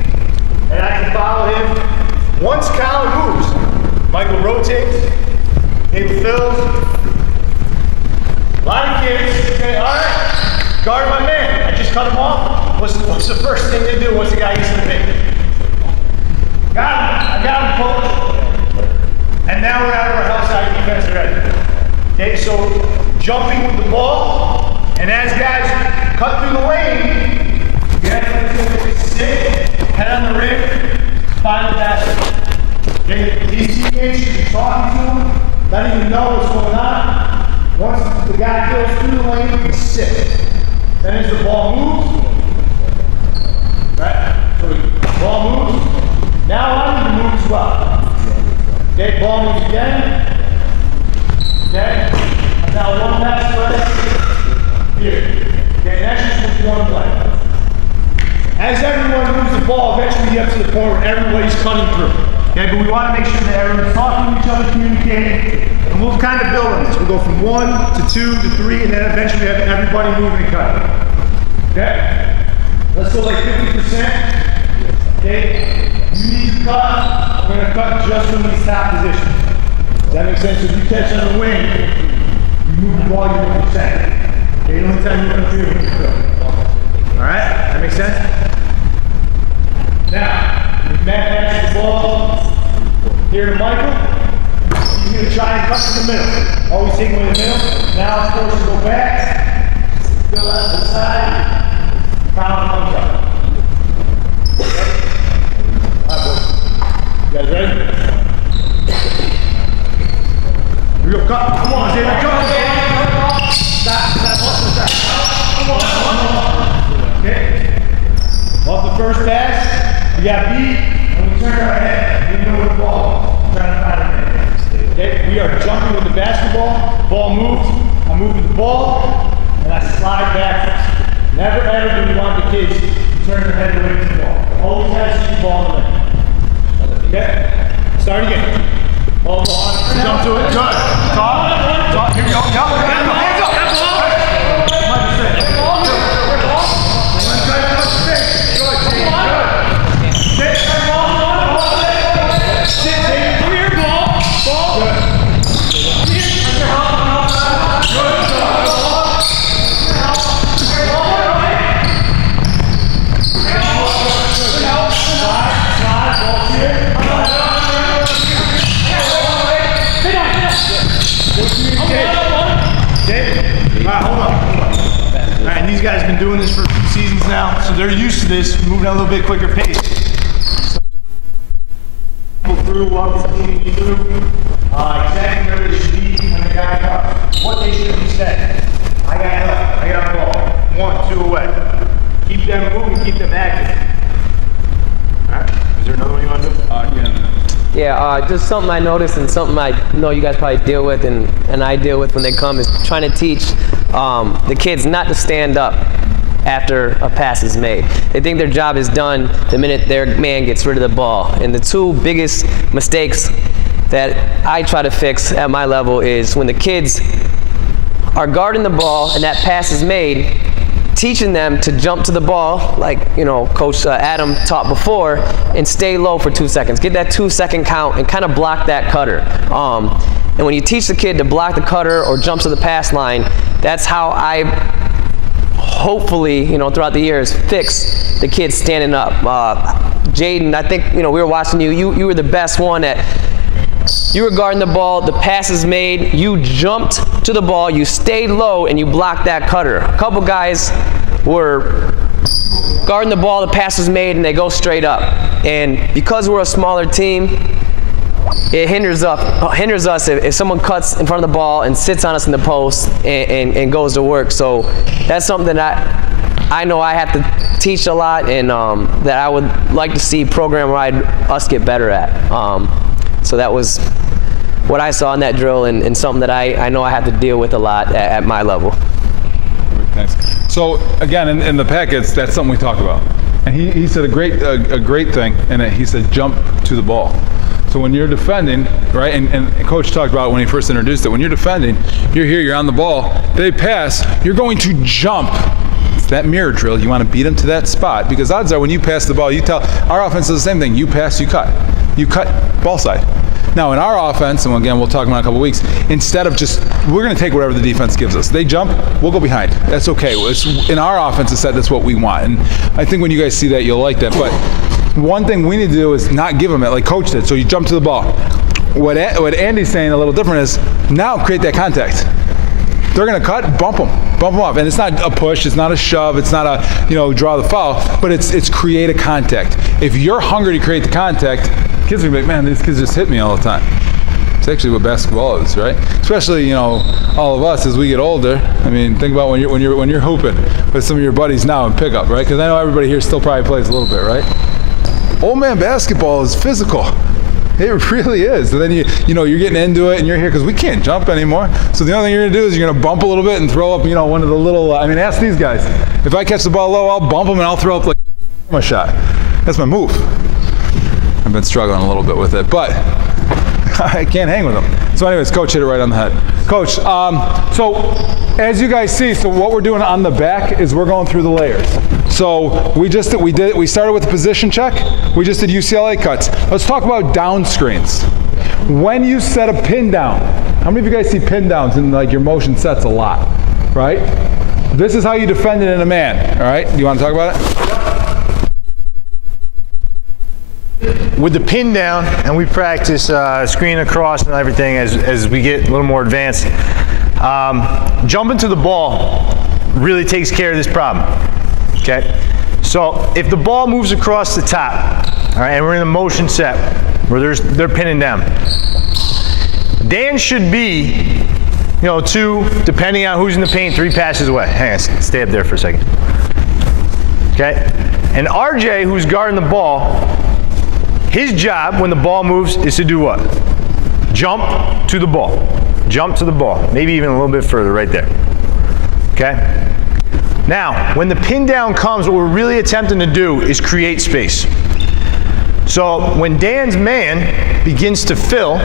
and I can follow him. Once Colin moves, Michael rotates, David fills. A lot of kids say, all right, guard my man. I just cut him off. What's the first thing they do once the guy gets in the paint? Got him. I got him, coach. And now we're out of our help side defense already. Okay, so jumping with the ball, and as guys cut through the lane, you have to sit, head on the rim, find the basket. Okay, these teammates should be talking to them, letting them know what's going on. Once the guy goes through the lane, you sit. Then as the ball moves, right? So the ball moves. Now I need to move as well. Okay, ball moves again. Okay, now one pass play. Here. Okay, that's just one play. As everyone moves the ball, eventually you get to the point where everybody's cutting through. Okay, but we want to make sure that everyone's talking to each other, communicating, and we'll kind of build on this. We'll go from 1 to 2 to 3, and then eventually have everybody moving and cutting. Okay? Let's go like 50%. Okay? You need to cut. We're going to cut just from these top positions. Does that make sense? So if you catch on the wing, you move the ball, you're 1%. Okay, the only time you're going to do it is fill. Alright? That makes sense? Now, if Matt passes the ball here to Michael, he's going to try and cut to the middle. Always take him in the middle. Now it's forced to go back. Fill out to the side. Pound comes up. You guys ready? Here we go, cut. Come on, Xavier, come on. Stop. Come on. Okay. Off the first pass, we got B, and we turn our head. We know where the ball is. Trying to find it. Okay, we are jumping with the basketball. Ball moves. I move with the ball, and I slide backwards. Never ever do we want the kids to turn their head away from the ball. Always has to see the ball in the lane. Okay, start again. Ball, jump to it. Good. Talk. Here we go. Hands up. These guys have been doing this for a few seasons now, so they're used to this, moving at a little bit quicker pace. Through, walking through, exactly where they should be when the guy comes. what they should be saying. I got help, I got ball. 1, 2 away. Keep them moving, keep them active. All right, is there another one you want to do? Yeah, just something I noticed and something I know you guys probably deal with and I deal with when they come is trying to teach the kids not to stand up after a pass is made. They think their job is done the minute their man gets rid of the ball. And the two biggest mistakes that I try to fix at my level is when the kids are guarding the ball and that pass is made, teaching them to jump to the ball, like Coach Adam taught before, and stay low for 2 seconds. Get that 2-second count and kind of block that cutter. And when you teach the kid to block the cutter or jump to the pass line, that's how I hopefully, throughout the years, fix the kids standing up. Jaden, I think we were watching you. You were the best one at. You were guarding the ball, the pass is made, you jumped to the ball, you stayed low, and you blocked that cutter. A couple guys were guarding the ball, the pass was made, and they go straight up. And because we're a smaller team, it hinders us if someone cuts in front of the ball and sits on us in the post and goes to work. So that's something that I know I have to teach a lot and that I would like to see program-wide us get better at. So that was what I saw in that drill and something that I know I have to deal with a lot at my level. Thanks. So again, in the packets, that's something we talk about. And he said a great thing, and he said jump to the ball. So when you're defending, right, and Coach talked about it when he first introduced it, when you're defending, you're here, you're on the ball, they pass, you're going to jump. It's that mirror drill. You want to beat them to that spot because odds are when you pass the ball, you tell, our offense does the same thing. You pass, you cut. You cut ball side. Now in our offense, and again we'll talk about in a couple weeks, instead of we're going to take whatever the defense gives us. They jump, we'll go behind. That's okay. In our offensive set, that's what we want. And I think when you guys see that, you'll like that. But one thing we need to do is not give them it like Coach did. So you jump to the ball. What Andy's saying a little different is now create that contact. They're going to cut, bump them off. And it's not a push, it's not a shove, it's not a, draw the foul, but it's create a contact. If you're hungry to create the contact, kids are going to be like, man, these kids just hit me all the time. It's actually what basketball is, right? Especially, all of us as we get older. I mean, think about when you're hooping with some of your buddies now in pickup, right? Because I know everybody here still probably plays a little bit, right? Old man basketball is physical. It really is. And then you're getting into it and you're here because we can't jump anymore. So the only thing you're going to do is you're going to bump a little bit and throw up, one of the little, ask these guys. If I catch the ball low, I'll bump them and I'll throw up like a shot. That's my move. I've been struggling a little bit with it, but I can't hang with them. So anyways, Coach hit it right on the head. Coach, so as you guys see, so what we're doing on the back is we're going through the layers. So we started with the position check. We just did UCLA cuts. Let's talk about down screens. When you set a pin down, how many of you guys see pin downs in your motion sets a lot, right? This is how you defend it in a man, all right? Do you want to talk about it? With the pin down, and we practice screen across and everything as we get a little more advanced, jumping to the ball really takes care of this problem, okay? So if the ball moves across the top, all right, and we're in a motion set where they're pinning down, Dan should be, 2, depending on who's in the paint, 3 passes away. Hang on, stay up there for a second. Okay? And RJ, who's guarding the ball, his job when the ball moves is to do what? Jump to the ball. Jump to the ball. Maybe even a little bit further right there. Okay? Now, when the pin down comes, what we're really attempting to do is create space. So when Dan's man begins to fill,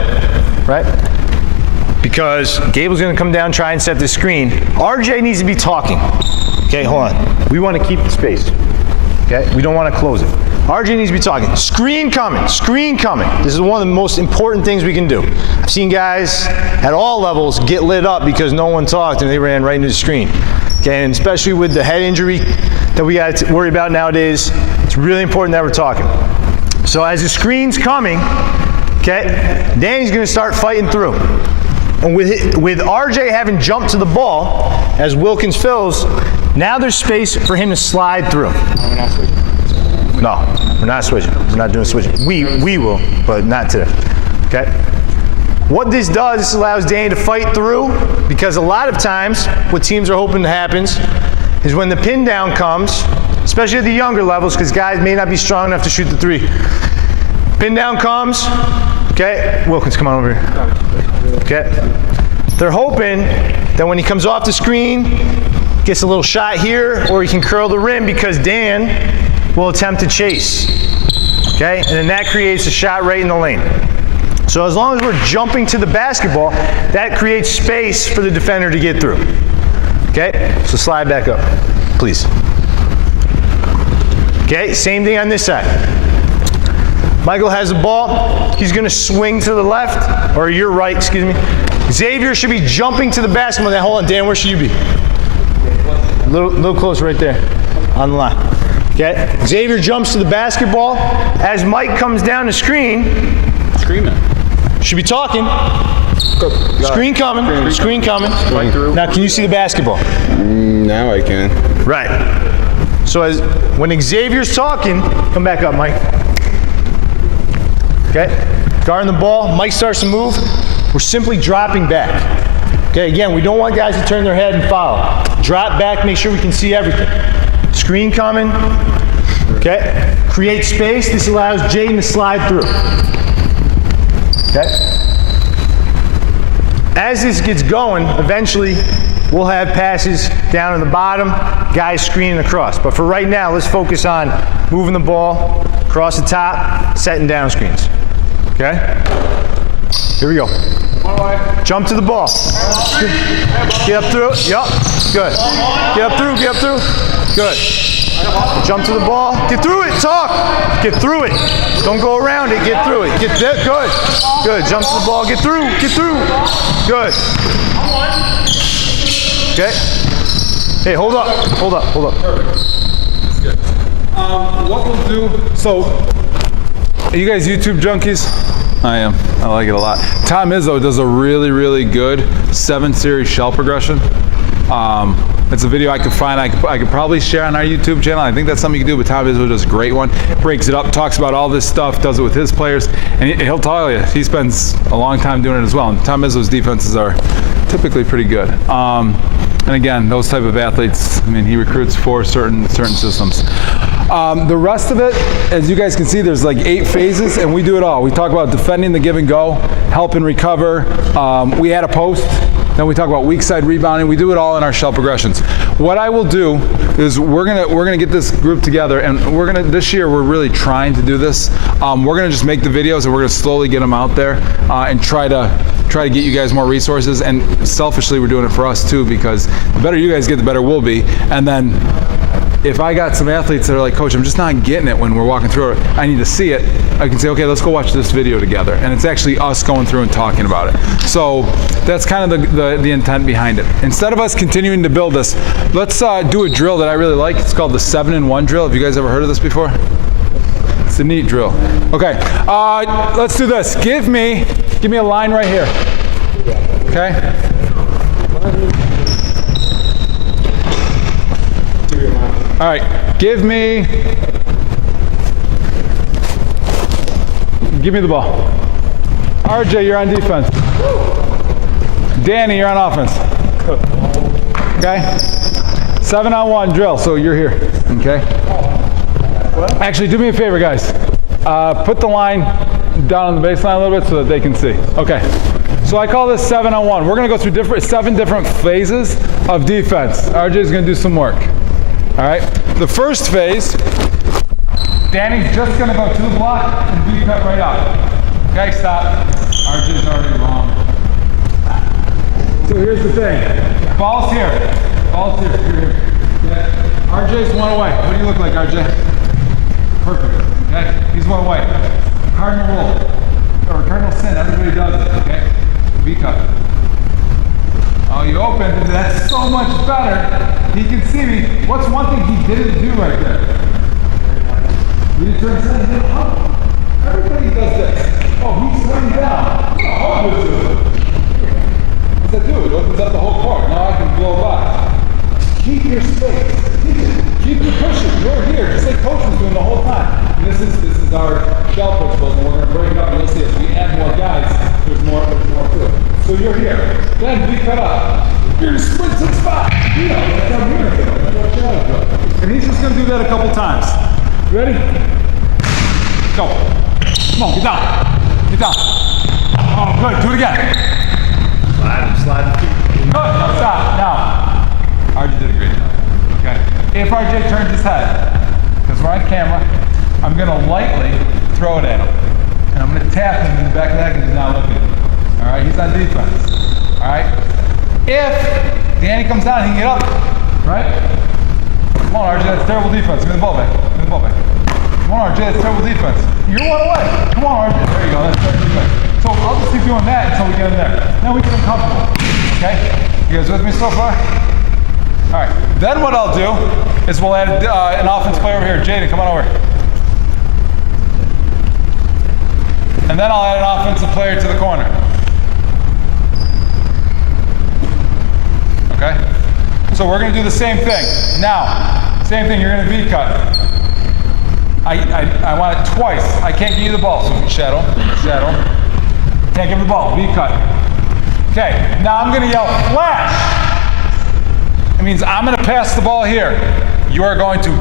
right? Because Gable's going to come down, try and set the screen. RJ needs to be talking. Okay, hold on. We want to keep the space. Okay, we don't want to close it. RJ needs to be talking. Screen coming, screen coming. This is one of the most important things we can do. I've seen guys at all levels get lit up because no one talked and they ran right into the screen. Okay, and especially with the head injury that we got to worry about nowadays, it's really important that we're talking. So as the screen's coming, okay, Danny's going to start fighting through. And with RJ having jumped to the ball, as Wilkins fills, now there's space for him to slide through. No, we're not switching. We're not doing switching. We will, but not today. Okay? What this does, this allows Danny to fight through, because a lot of times what teams are hoping happens is when the pin down comes, especially at the younger levels, because guys may not be strong enough to shoot the three. Pin down comes, okay, Wilkins, come on over here. Okay. They're hoping that when he comes off the screen, gets a little shot here, or he can curl the rim because Dan will attempt to chase. Okay, and then that creates a shot right in the lane. So as long as we're jumping to the basketball, that creates space for the defender to get through. Okay, so slide back up, please. Okay, same thing on this side. Michael has the ball. He's going to swing to the left, or your right, excuse me. Xavier should be jumping to the basketball. Now, hold on, Dan, where should you be? A little closer right there on the line. Okay? Xavier jumps to the basketball. As Mike comes down the screen, Screaming. should be talking. Screen coming. Screen coming. Now, can you see the basketball? Now I can. Right. So when Xavier's talking, come back up, Mike. Okay? Guarding the ball. Mike starts to move. We're simply dropping back. Okay, again, we don't want guys to turn their head and foul. Drop back, make sure we can see everything. Screen coming. Okay? Create space. This allows Jaden to slide through. Okay? As this gets going, eventually we'll have passes down in the bottom, guys screening across. But for right now, let's focus on moving the ball across the top, setting down screens. Okay? Here we go. Jump to the ball. Get up through. Yup. Good. Get up through. Get up through. Good. Jump to the ball. Get through it. Talk. Get through it. Don't go around it. Get through it. Get there. Good. Good. Jump to the ball. Get through. Get through. Good. Okay. Hey, hold up. Hold up. Hold up. That's good. What we'll do, so, are you guys YouTube junkies? I am. I like it a lot. Tom Izzo does a really, really good 7-series shell progression. It's a video I could find. I could probably share on our YouTube channel. I think that's something you can do, but Tom Izzo does a great one. Breaks it up, talks about all this stuff, does it with his players, and he'll tell you, he spends a long time doing it as well. And Tom Izzo's defenses are typically pretty good. And again, those type of athletes, I mean, he recruits for certain systems. The rest of it, as you guys can see, there's like 8 phases, and we do it all. We talk about defending the give and go, help and recover. We add a post. Then we talk about weak side rebounding. We do it all in our shell progressions. What I will do is we're gonna get this group together, and this year we're really trying to do this. We're gonna just make the videos, and we're gonna slowly get them out there and try to get you guys more resources. And selfishly, we're doing it for us too, because the better you guys get, the better we'll be. And then if I got some athletes that are like, Coach, I'm just not getting it when we're walking through it, I need to see it, I can say, okay, let's go watch this video together. And it's actually us going through and talking about it. So that's kind of the intent behind it. Instead of us continuing to build this, let's do a drill that I really like. It's called the 7-in-1 drill. Have you guys ever heard of this before? It's a neat drill. Okay, let's do this. Give me a line right here. Okay? All right, give me the ball. RJ, you're on defense. Danny, you're on offense. Okay? 7-on-1 drill, so you're here. Okay? Actually, do me a favor, guys. Put the line down on the baseline a little bit so that they can see. Okay. So I call this 7-on-1. We're going to go through 7 different phases of defense. RJ's going to do some work. All right. The first phase, Danny's just going to go to the block and be cut right out. Okay, stop. RJ's already wrong. So here's the thing. Ball's here. Ball's here. Here. Okay. RJ's one away. What do you look like, RJ? Perfect. Okay. He's one away. Cardinal roll. Or cardinal sin. Everybody does it. Okay. V cut. Oh, you opened. That's so much better. He can see me. What's one thing he didn't do right there? He didn't turn his head. Oh, everybody does this. Oh, he's sitting down. Oh, what's that do? It opens up the whole court. Now I can blow by. Keep your space. Keep your pushing. You're here, just like Coach was doing the whole time. And this is our shell principles, and we're going to break it up, and you'll see as we add more guys, there's more to it. So you're here. Then we cut up. You're gonna sprint to the spot. You know, that's how we're gonna go. That's how shadow go. And he's just gonna do that a couple times. Ready? Go. Come on, get down. Get down. Oh, good. Do it again. Slide. Good. Now stop. Now. RJ did a great job. Okay. If RJ turns his head, because we're on camera, I'm gonna lightly throw it at him. And I'm going to tap him in the back of the head because he's not looking. All right, he's on defense. All right. If Danny comes down, he can get up. Right? Come on, RJ, that's terrible defense. Give me the ball back. Give me the ball back. Come on, RJ, that's terrible defense. You're one away. Come on, RJ. There you go. That's terrible defense. So I'll just keep doing that until we get him there. Now we get him comfortable. Okay? You guys with me so far? All right. Then what I'll do is we'll add an offense player over here. Jaden, come on over. And then I'll add an offensive player to the corner. Okay? So we're going to do the same thing. Now, same thing, you're going to V-cut. I want it twice. I can't give you the ball, so shadow. Can't give the ball, V-cut. Okay, now I'm going to yell, flash! It means I'm going to pass the ball here. You are going to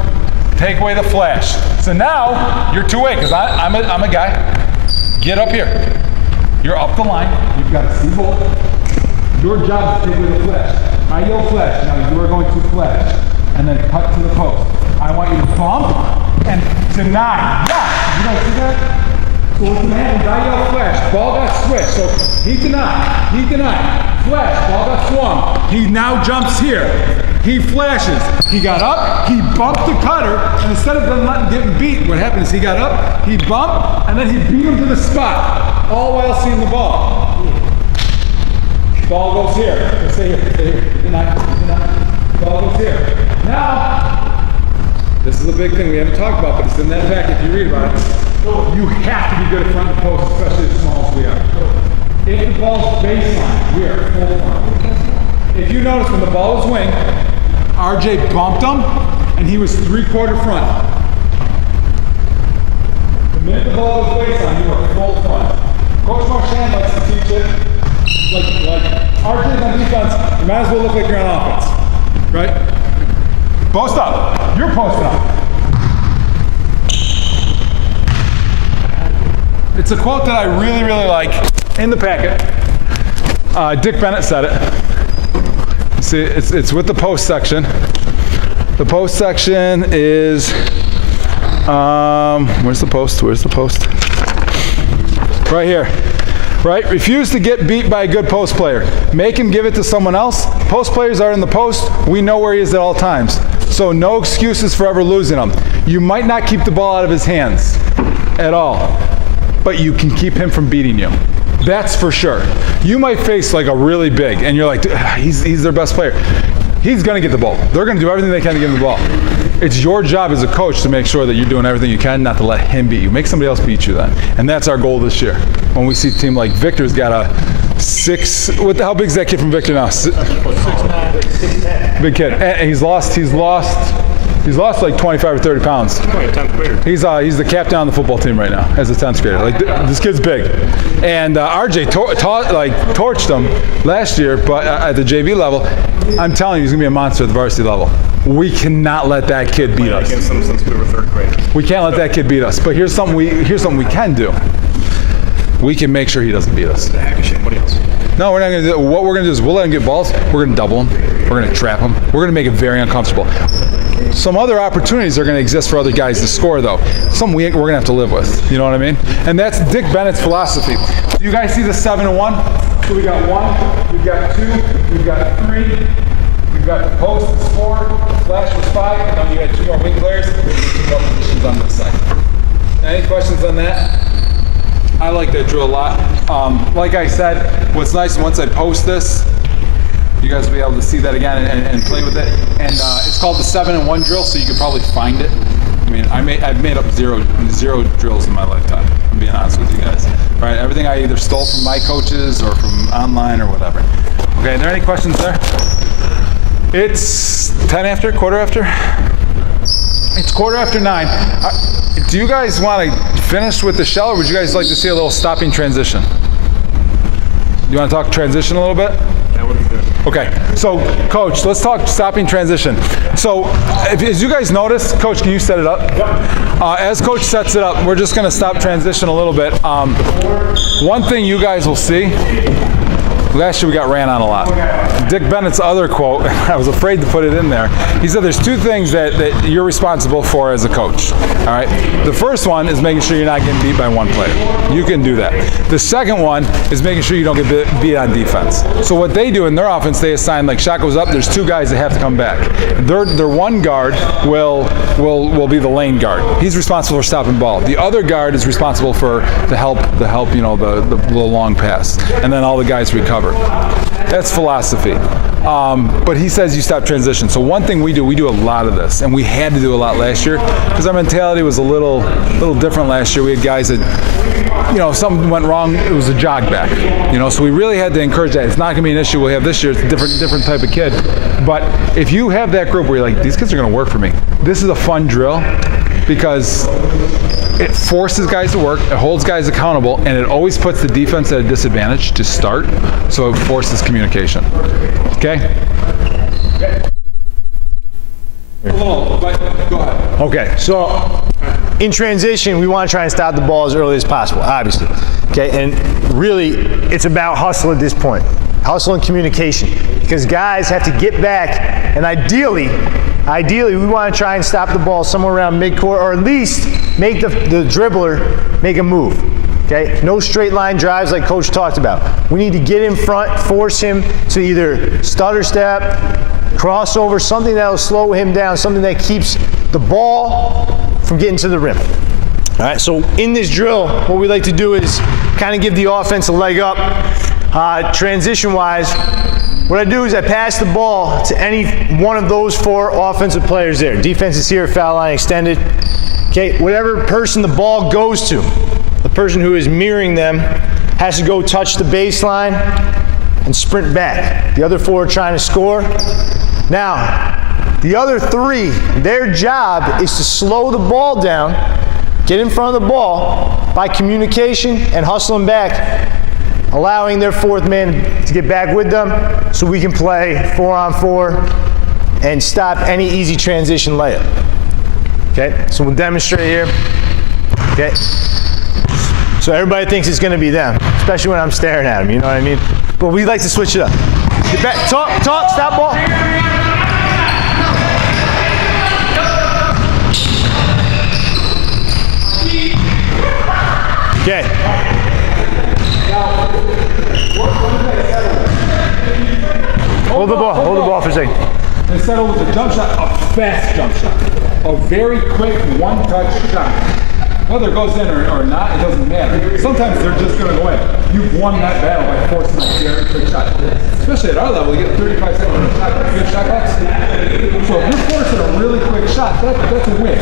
take away the flash. So now, you're two-way, because I'm a guy. Get up here. You're up the line. You've got to see ball. Your job is to take away the flash. I yell flash. Now you are going to flash. And then cut to the post. I want you to bump and deny. Yeah. You guys see that? So what's going to happen is I yell flash. Ball got switched. So he denied. Flash. Ball got swung. He now jumps here. He flashes. He got up, he bumped the cutter, and instead of them letting getting beat, what happened is he got up, he bumped, and then he beat him to the spot, all while seeing the ball. Ball goes here. Let's stay here. Deny. Ball goes here. Now, this is a big thing we haven't talked about, but it's in that pack if you read about it. You have to be good at front of the post, especially as small as we are. If the ball's baseline, we are full front. If you notice when the ball was winged, RJ bumped him, and he was 3/4 front. The minute the ball was baseline, you were full front. Coach Marchand likes to teach it like RJ's on defense, you might as well look like you're on offense, right? Post up. You're posting up. It's a quote that I really, really like in the packet. Dick Bennett said it. See, it's with the post section. The post section is, where's the post? Right here, right? Refuse to get beat by a good post player. Make him give it to someone else. Post players are in the post. We know where he is at all times. So no excuses for ever losing him. You might not keep the ball out of his hands at all, but you can keep him from beating you. That's for sure. You might face like a really big, and you're like, he's their best player. He's going to get the ball. They're going to do everything they can to give him the ball. It's your job as a coach to make sure that you're doing everything you can not to let him beat you. Make somebody else beat you then. And that's our goal this year. When we see a team like Victor's got a 6, how big is that kid from Victor now? 6'10". Big kid. And he's lost like 25 or 30 pounds. He's the captain on the football team right now as a 10th grader. Like this kid's big. And RJ torched him last year, but at the JV level, I'm telling you, he's gonna be a monster at the varsity level. We cannot let that kid beat us. Against them since we were 3rd grade. We can't let that kid beat us. But here's something we can do. We can make sure he doesn't beat us. What else? No, we're not going to do it. What we're going to do is we'll let him get balls. We're going to double him. We're going to trap him. We're going to make it very uncomfortable. Some other opportunities are going to exist for other guys to score, though. Some we're going to have to live with. You know what I mean? And that's Dick Bennett's philosophy. Do you guys see the 7 and 1? So we got 1, we've got 2, we've got 3, we've got the post is 4, the flash was 5, and then we had 2 more wing players. There's 2 more positions on this side. Any questions on that? I like that drill a lot. Like I said, what's nice, once I post this, you guys will be able to see that again and play with it. And it's called the 7 and 1 drill, so you can probably find it. I mean, I've made up zero drills in my lifetime, I'm being honest with you guys. Right, everything I either stole from my coaches or from online or whatever. Okay, are there any questions there? It's 10 after, quarter after? It's quarter after 9. Do you guys want to finish with the shell, or would you guys like to see a little stopping transition? You want to talk transition a little bit? That would be good. Okay, so Coach, let's talk stopping transition. So as you guys notice, Coach, can you set it up? As Coach sets it up, we're just going to stop transition a little bit. One thing you guys will see, last year we got ran on a lot. Dick Bennett's other quote, I was afraid to put it in there, he said there's two things that you're responsible for as a coach, all right? The first one is making sure you're not getting beat by one player. You can do that. The second one is making sure you don't get beat on defense. So what they do in their offense, they assign, like shot goes up, there's two guys that have to come back. Their one guard will be the lane guard. He's responsible for stopping ball. The other guard is responsible for the help, you know, the long pass. And then all the guys recover. That's philosophy. But he says you stop transition. So one thing we do a lot of this, and we had to do a lot last year because our mentality was a little different last year. We had guys that, you know, if something went wrong, it was a jog back. You know, so we really had to encourage that. It's not going to be an issue we'll have this year. It's a different type of kid. But if you have that group where you're like, these kids are going to work for me. This is a fun drill because it forces guys to work, it holds guys accountable, and it always puts the defense at a disadvantage to start, so it forces communication. Okay? Go ahead. Okay, so in transition, we want to try and stop the ball as early as possible, obviously. Okay, and really, it's about hustle at this point. Hustle and communication. Because guys have to get back, and ideally, we want to try and stop the ball somewhere around midcourt, or at least make the dribbler make a move. Okay? No straight line drives like Coach talked about. We need to get in front, force him to either stutter step, crossover, something that will slow him down, something that keeps the ball from getting to the rim. All right, so in this drill, what we like to do is kind of give the offense a leg up. Transition-wise, what I do is I pass the ball to any one of those four offensive players there. Defense is here, foul line extended. Okay, whatever person the ball goes to, the person who is mirroring them has to go touch the baseline and sprint back. The other four are trying to score. Now, the other three, their job is to slow the ball down, get in front of the ball by communication and hustling back, allowing their fourth man to get back with them so we can play 4-on-4 and stop any easy transition layup. Okay, so we'll demonstrate here. Okay, so everybody thinks it's going to be them, especially when I'm staring at them, you know what I mean? But we like to switch it up. Get back, talk, stop ball. Okay. Hold the ball for a second. They settle with a jump shot, a fast jump shot, a very quick one-touch shot. Whether it goes in or not, it doesn't matter. Sometimes they're just going to go in. You've won that battle by forcing a very quick shot. Especially at our level, you get 35 seconds on a shot, good shot clocks. So if you're forcing a really quick shot, that's a win.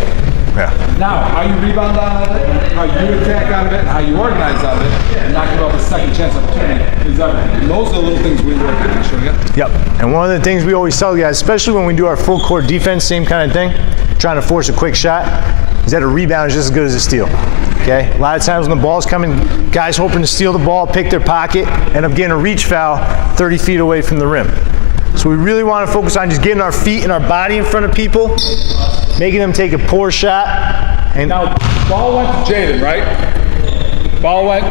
Yeah. Now, how you rebound out of it, how you attack out of it, and how you organize out of it, and not give up a second chance opportunity is everything. And those are the little things we work at. Sure, yeah? Yep. And one of the things we always tell guys, especially when we do our full court defense, same kind of thing, trying to force a quick shot, is that a rebound is just as good as a steal. Okay? A lot of times when the ball's coming, guys hoping to steal the ball, pick their pocket, end up getting a reach foul 30 feet away from the rim. So we really want to focus on just getting our feet and our body in front of people, making them take a poor shot. And now, ball went to Jaden, right? Ball went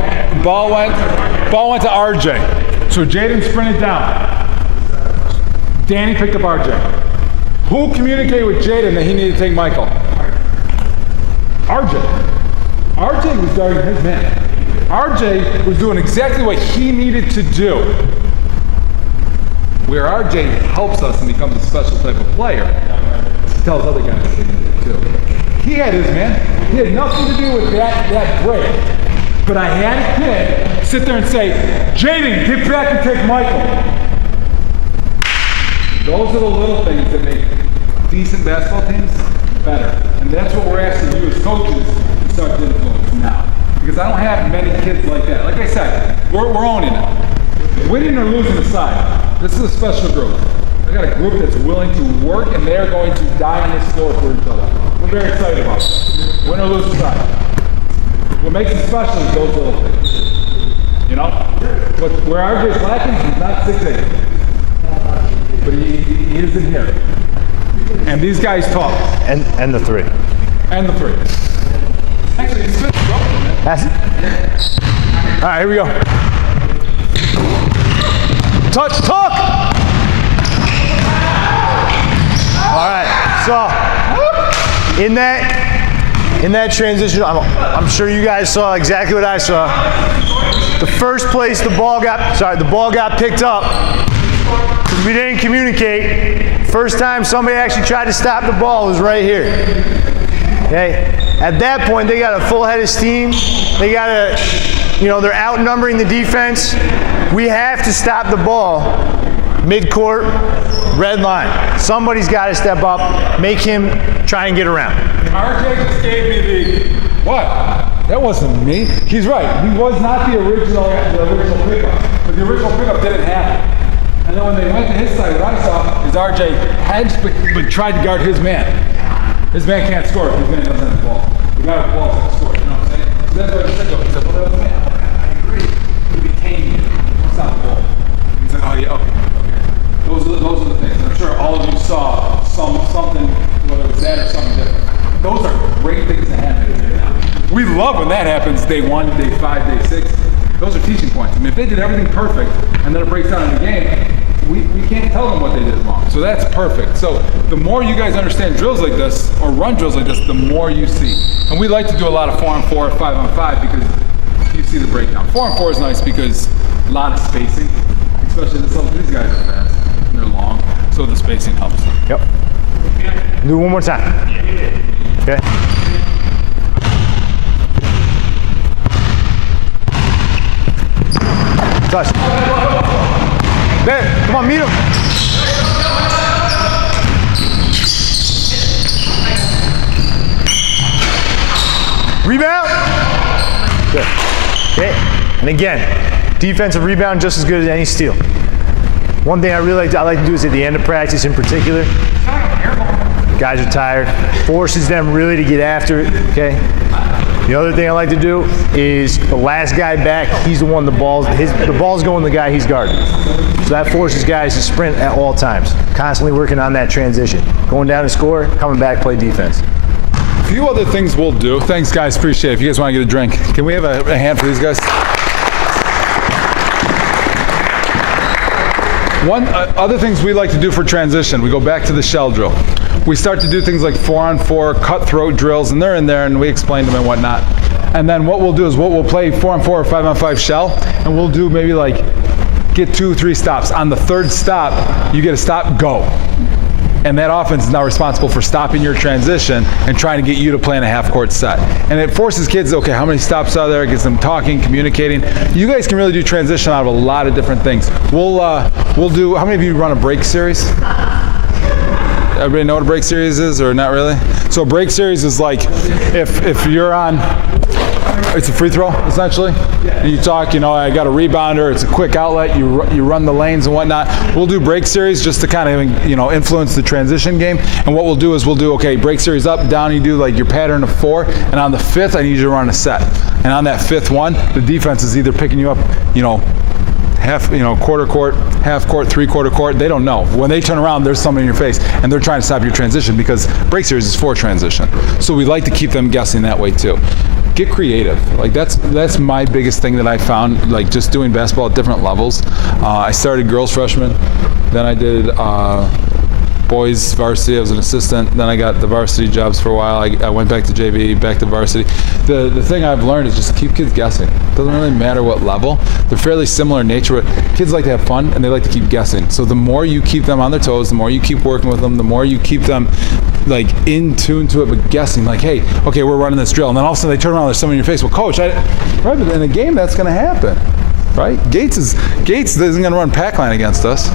to RJ. So Jaden sprinted down. Danny picked up RJ. Who communicated with Jaden that he needed to take Michael? RJ. RJ was guarding his man. RJ was doing exactly what he needed to do. Where RJ helps us and becomes a special type of player, tells other guys what they need to do. He had his man. He had nothing to do with that break. But I had a kid sit there and say, Jaden, get back and take Michael. Those are the little things that make decent basketball teams better. And that's what we're asking you as coaches to start to influence now. Because I don't have many kids like that. Like I said, we're owning it. Winning or losing aside, this is a special group. I got a group that's willing to work, and they're going to die on this floor for each other. We're very excited about it. Win or lose aside. What makes it special is those little things. You know? But where RJ's lacking, he's not 6'8". But he is in here. And these guys talk. And the 3. And the 3. Actually, he's been struggling, man. That's it. All right, here we go. Touch, talk. All right, so in that transition, I'm sure you guys saw exactly what I saw. The first place the ball got picked up, we didn't communicate. First time somebody actually tried to stop the ball was right here. Okay. At that point, they got a full head of steam. They got they're outnumbering the defense. We have to stop the ball mid-court, red line. Somebody's got to step up, make him try and get around. RJ just gave me the, what? That wasn't me. He's right. He was not the original pickup. But the original pickup didn't happen. And then when they went to his side, what I saw is RJ hedged but tried to guard his man. His man can't score if his man doesn't have the ball. The guy with the ball is going to score, you know what I'm saying? So that's why he said, well, that was man. I agree. It became you. It's not the ball. He's like, oh yeah, okay. Those are the things. I'm sure all of you saw something, whether it was that or something different. Those are great things to happen. We love when that happens day 1, day 5, day 6. Those are teaching points. I mean, if they did everything perfect and then it breaks down in the game, we can't tell them what they did wrong. So that's perfect. So the more you guys understand drills like this or run drills like this, the more you see. And we like to do a lot of 4-on-4, 5-on-5 because you see the breakdown. 4-on-4 is nice because a lot of spacing, especially these guys are fast and they're long, so the spacing helps. Yep. Do it one more time. Okay. Touch. There, come on, meet him. Rebound. Good. Okay. And again, defensive rebound just as good as any steal. One thing I like to do is at the end of practice in particular, guys are tired, forces them really to get after it, okay? The other thing I like to do is the last guy back, he's the one the ball's going to the guy he's guarding. So that forces guys to sprint at all times, constantly working on that transition. Going down to score, coming back, play defense. A few other things we'll do. Thanks, guys. Appreciate it. If you guys want to get a drink, can we have a hand for these guys? Other things we like to do for transition, we go back to the shell drill. We start to do things like 4-on-4, cutthroat drills, and they're in there, and we explain them and whatnot. And then what we'll do is we'll play 4-on-4 or 5-on-5 shell, and we'll do maybe like get 2 or 3 stops. On the 3rd stop, you get a stop, go. And that offense is now responsible for stopping your transition and trying to get you to play in a half-court set. And it forces kids, okay, how many stops are there? It gets them talking, communicating. You guys can really do transition out of a lot of different things. We'll do, how many of you run a break series? Everybody know what a break series is, or not really? So a break series is like if you're on, it's a free throw, essentially. And you talk, I got a rebounder, it's a quick outlet, you run the lanes and whatnot. We'll do break series just to kind of, influence the transition game. And what we'll do is okay, break series up, down, you do like your pattern of 4, and on the 5th, I need you to run a set. And on that 5th one, the defense is either picking you up, half, quarter court, half court, 3/4 court, they don't know. When they turn around, there's somebody in your face, and they're trying to stop your transition because break series is for transition. So we like to keep them guessing that way too. Get creative. Like that's my biggest thing that I found, like just doing basketball at different levels. I started girls freshman, then I did boys varsity. I was an assistant. Then I got the varsity jobs for a while. I went back to JV, back to varsity. The thing I've learned is just keep kids guessing. It doesn't really matter what level. They're fairly similar in nature. Kids like to have fun and they like to keep guessing. So the more you keep them on their toes, the more you keep working with them, the more you keep them like in tune to it, but guessing like, hey, okay, we're running this drill. And then all of a sudden they turn around, there's someone in your face. Well, coach, right, but in a game that's going to happen, right? Gates isn't going to run pack line against us.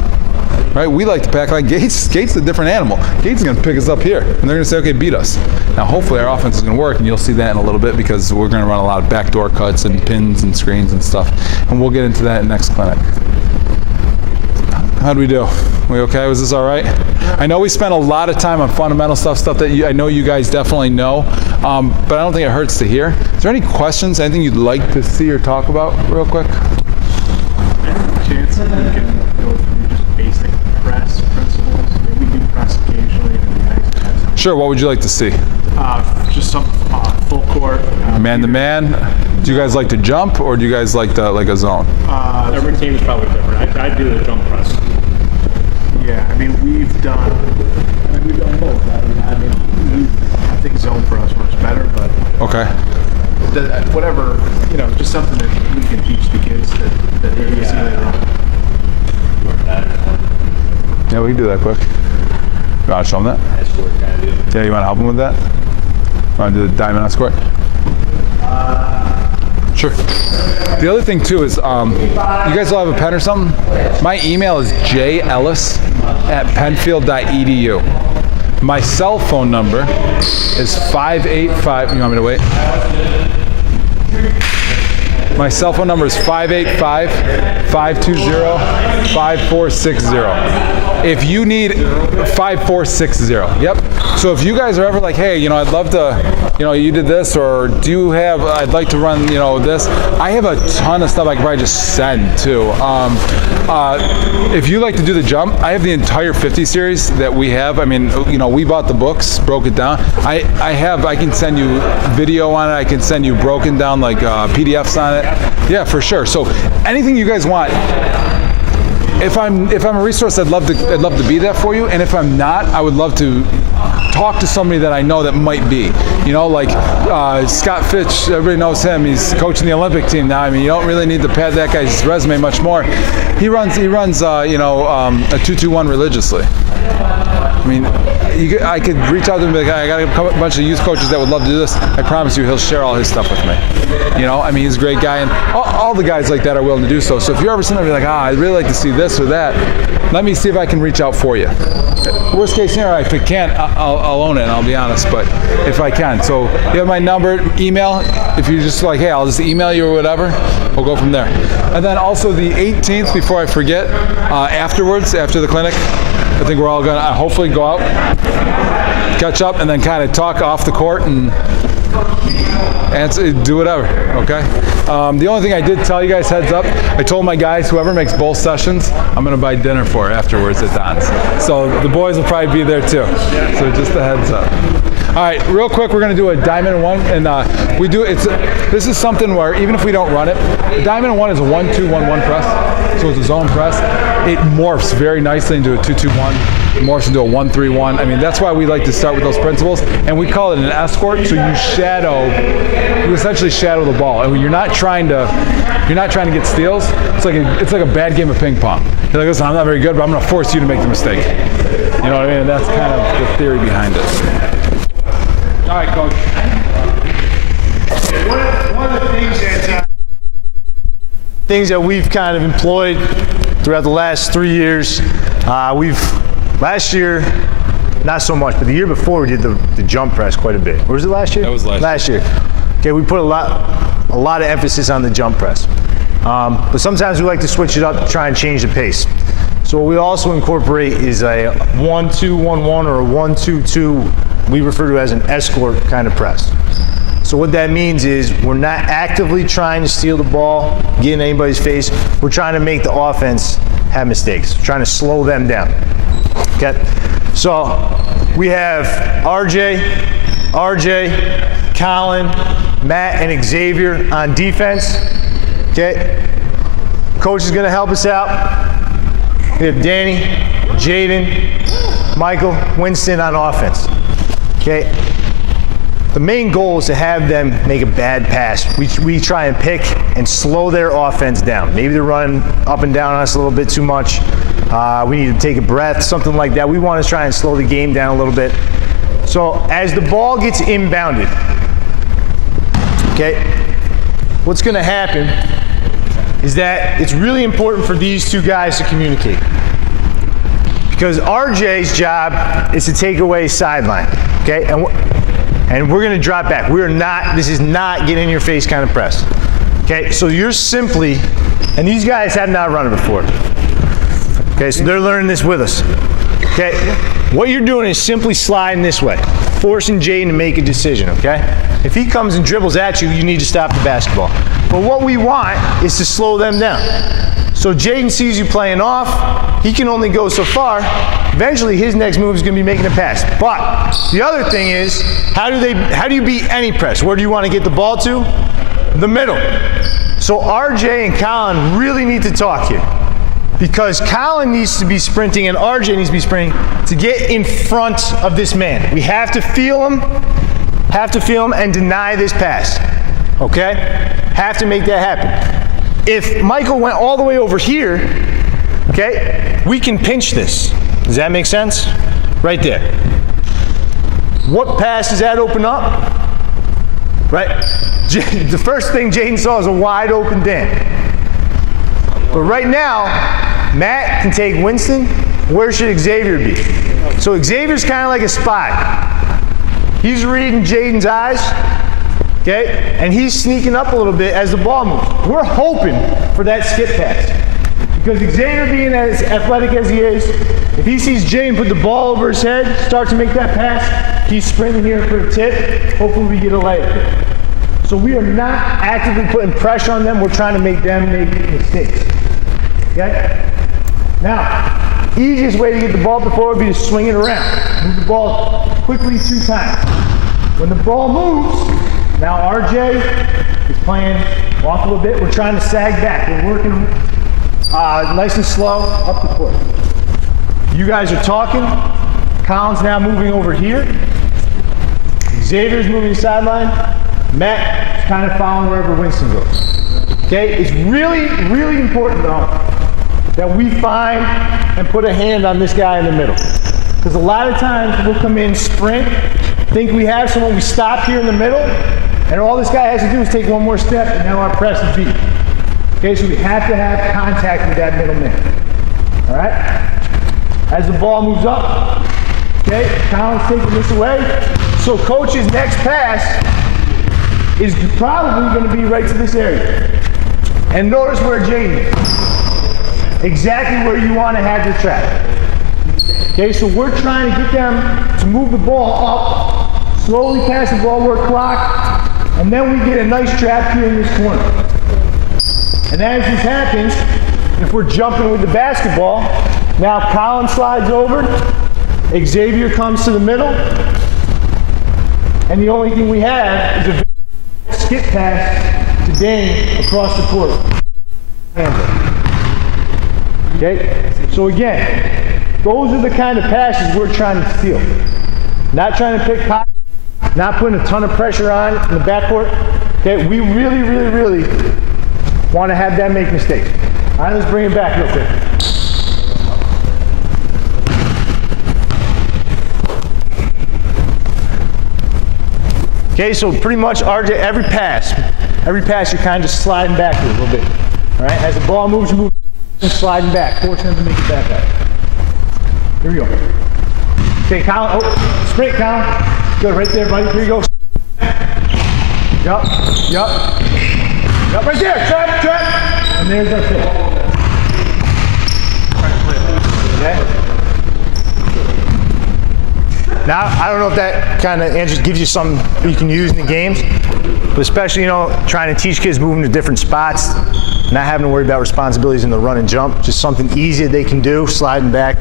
Right, we like the pack line. Gates is a different animal. Gates is going to pick us up here, and they're going to say, okay, beat us. Now, hopefully our offense is going to work, and you'll see that in a little bit because we're going to run a lot of backdoor cuts and pins and screens and stuff, and we'll get into that in next clinic. How'd we do? We okay? Was this all right? I know we spent a lot of time on fundamental stuff that I know you guys definitely know, but I don't think it hurts to hear. Is there any questions, anything you'd like to see or talk about real quick? we can go through just basic press principles. Maybe we do press occasionally. It'd be nice to have some, Sure. What would you like to see? just some full court. Man to man. Do you guys like to jump, or do you guys like a zone? Every team is probably different. I do the jump press. Yeah, I mean we've done both. I think zone for us works better, but Okay. whatever, just something that we can teach the kids that they're going to see later on. Yeah, we can do that quick. You want to show them that? Escort kind of deal. Yeah, you want to help them with that? Want to do the diamond escort? Sure. The other thing too is, you guys all have a pen or something? My email is jellis@penfield.edu. My cell phone number is 585. You want me to wait? My cell phone number is 585-520-5460. If you need 5460, yep. So if you guys are ever like, hey, I'd love to, you did this, or do you have, I'd like to run, this. I have a ton of stuff I can probably just send too. If you like to do the jump, I have the entire 50 series that we have. I mean, we bought the books, broke it down. I can send you video on it. I can send you broken down like PDFs on it. Yeah, for sure. So anything you guys want. If I'm a resource, I'd love to be that for you. And if I'm not, I would love to talk to somebody that I know that might be. Like Scott Fitch, everybody knows him. He's coaching the Olympic team now. I mean, you don't really need to pad that guy's resume much more. He runs a 221 religiously. I mean, I could reach out to him and be like, I got a bunch of youth coaches that would love to do this. I promise you, he'll share all his stuff with me. I mean, he's a great guy, and all the guys like that are willing to do so. So if you're ever somebody like, I'd really like to see this or that, let me see if I can reach out for you. Worst case scenario, if I can't, I'll own it, and I'll be honest, but if I can. So you have my number, email. If you're just like, hey, I'll just email you or whatever, we'll go from there. And then also the 18th, before I forget, afterwards, after the clinic, I think we're all going to hopefully go out, catch up, and then kind of talk off the court and do whatever, okay? The only thing I did tell you guys, heads up, I told my guys, whoever makes both sessions, I'm going to buy dinner for afterwards at Don's. So the boys will probably be there too. So just a heads up. All right, real quick, we're going to do a diamond one, and this is something where even if we don't run it, the diamond one is a 1-2-1-1 press, so it's a zone press. It morphs very nicely into a 2-2-1. It morphs into a 1-3-1. I mean, that's why we like to start with those principles, and we call it an escort. So you essentially shadow the ball, and when you're not trying to get steals. It's like a bad game of ping pong. You're like, listen, I'm not very good, but I'm going to force you to make the mistake. You know what I mean? And that's kind of the theory behind it. All right, Coach. One of the things that we've kind of employed throughout the last 3 years, last year, not so much, but the year before we did the jump press quite a bit. Or was it last year? That was last year. Okay, we put a lot of emphasis on the jump press. But sometimes we like to switch it up to try and change the pace. So what we also incorporate is a 1-2-1-1 or a 1-2-2, we refer to as an escort kind of press. So what that means is we're not actively trying to steal the ball, get in anybody's face. We're trying to make the offense have mistakes, trying to slow them down. Okay? So we have RJ, Colin, Matt, and Xavier on defense. Okay? Coach is going to help us out. We have Danny, Jaden, Michael, Winston on offense. Okay? The main goal is to have them make a bad pass. We try and pick and slow their offense down. Maybe they're running up and down on us a little bit too much. We need to take a breath, something like that. We want to try and slow the game down a little bit. So as the ball gets inbounded, okay, what's going to happen is that it's really important for these two guys to communicate. Because RJ's job is to take away sideline, okay? And we're going to drop back. This is not get in your face kind of press. Okay, so you're simply, and these guys have not run it before. Okay, so they're learning this with us. Okay, what you're doing is simply sliding this way, forcing Jaden to make a decision, okay? If he comes and dribbles at you, you need to stop the basketball. But what we want is to slow them down. So Jaden sees you playing off. He can only go so far. Eventually, his next move is going to be making a pass. But the other thing is, how do you beat any press? Where do you want to get the ball to? The middle. So RJ and Colin really need to talk here, because Colin needs to be sprinting and RJ needs to be sprinting to get in front of this man. We have to feel him, and deny this pass. Okay? Have to make that happen. If Michael went all the way over here, okay, we can pinch this. Does that make sense? Right there. What pass does that open up? Right? The first thing Jaden saw is a wide open Dan. But right now, Matt can take Winston. Where should Xavier be? So Xavier's kind of like a spy. He's reading Jaden's eyes. Okay? And he's sneaking up a little bit as the ball moves. We're hoping for that skip pass. Because Xavier, being as athletic as he is, if he sees Jaden put the ball over his head, start to make that pass, he's sprinting here for a tip. Hopefully we get a layup. So we are not actively putting pressure on them. We're trying to make them make mistakes. Okay? Now, easiest way to get the ball up the floor would be to swing it around. Move the ball quickly 2 times. When the ball moves, now RJ is playing off a little bit. We're trying to sag back. We're working nice and slow up the court. You guys are talking. Colin's now moving over here. Xavier's moving sideline. Matt is kind of following wherever Winston goes. Okay? It's really, really important though that we find and put a hand on this guy in the middle. Because a lot of times we'll come in, sprint, think we have someone, we stop here in the middle, and all this guy has to do is take one more step, and now our press is beat. Okay, so we have to have contact with that middle man. All right? As the ball moves up, okay, Colin's taking this away. So coach's next pass is probably going to be right to this area. And notice where Jaden is. Exactly where you want to have your trap. Okay, so we're trying to get them to move the ball up, slowly pass the ball work clock, and then we get a nice trap here in this corner. And as this happens, if we're jumping with the basketball, now Colin slides over, Xavier comes to the middle, and the only thing we have is a skip pass to Dane across the court. Okay, so again, those are the kind of passes we're trying to steal. Not trying to pick pockets, not putting a ton of pressure on in the backcourt. Okay, we really, really, really want to have them make mistakes. All right, let's bring it back real quick. Okay, so pretty much RJ, every pass you're kind of just sliding back here a little bit. All right, as the ball moves, you move and sliding back, forcing them to make it back up. Here we go. Okay, Colin, sprint, Colin. Good, right there, buddy. Here you go. Yup, right there, trap. And there's our fit. Okay. Now, I don't know if that kind of answers, gives you something you can use in the games, but especially, trying to teach kids moving to different spots, not having to worry about responsibilities in the run and jump, just something easy that they can do, sliding back,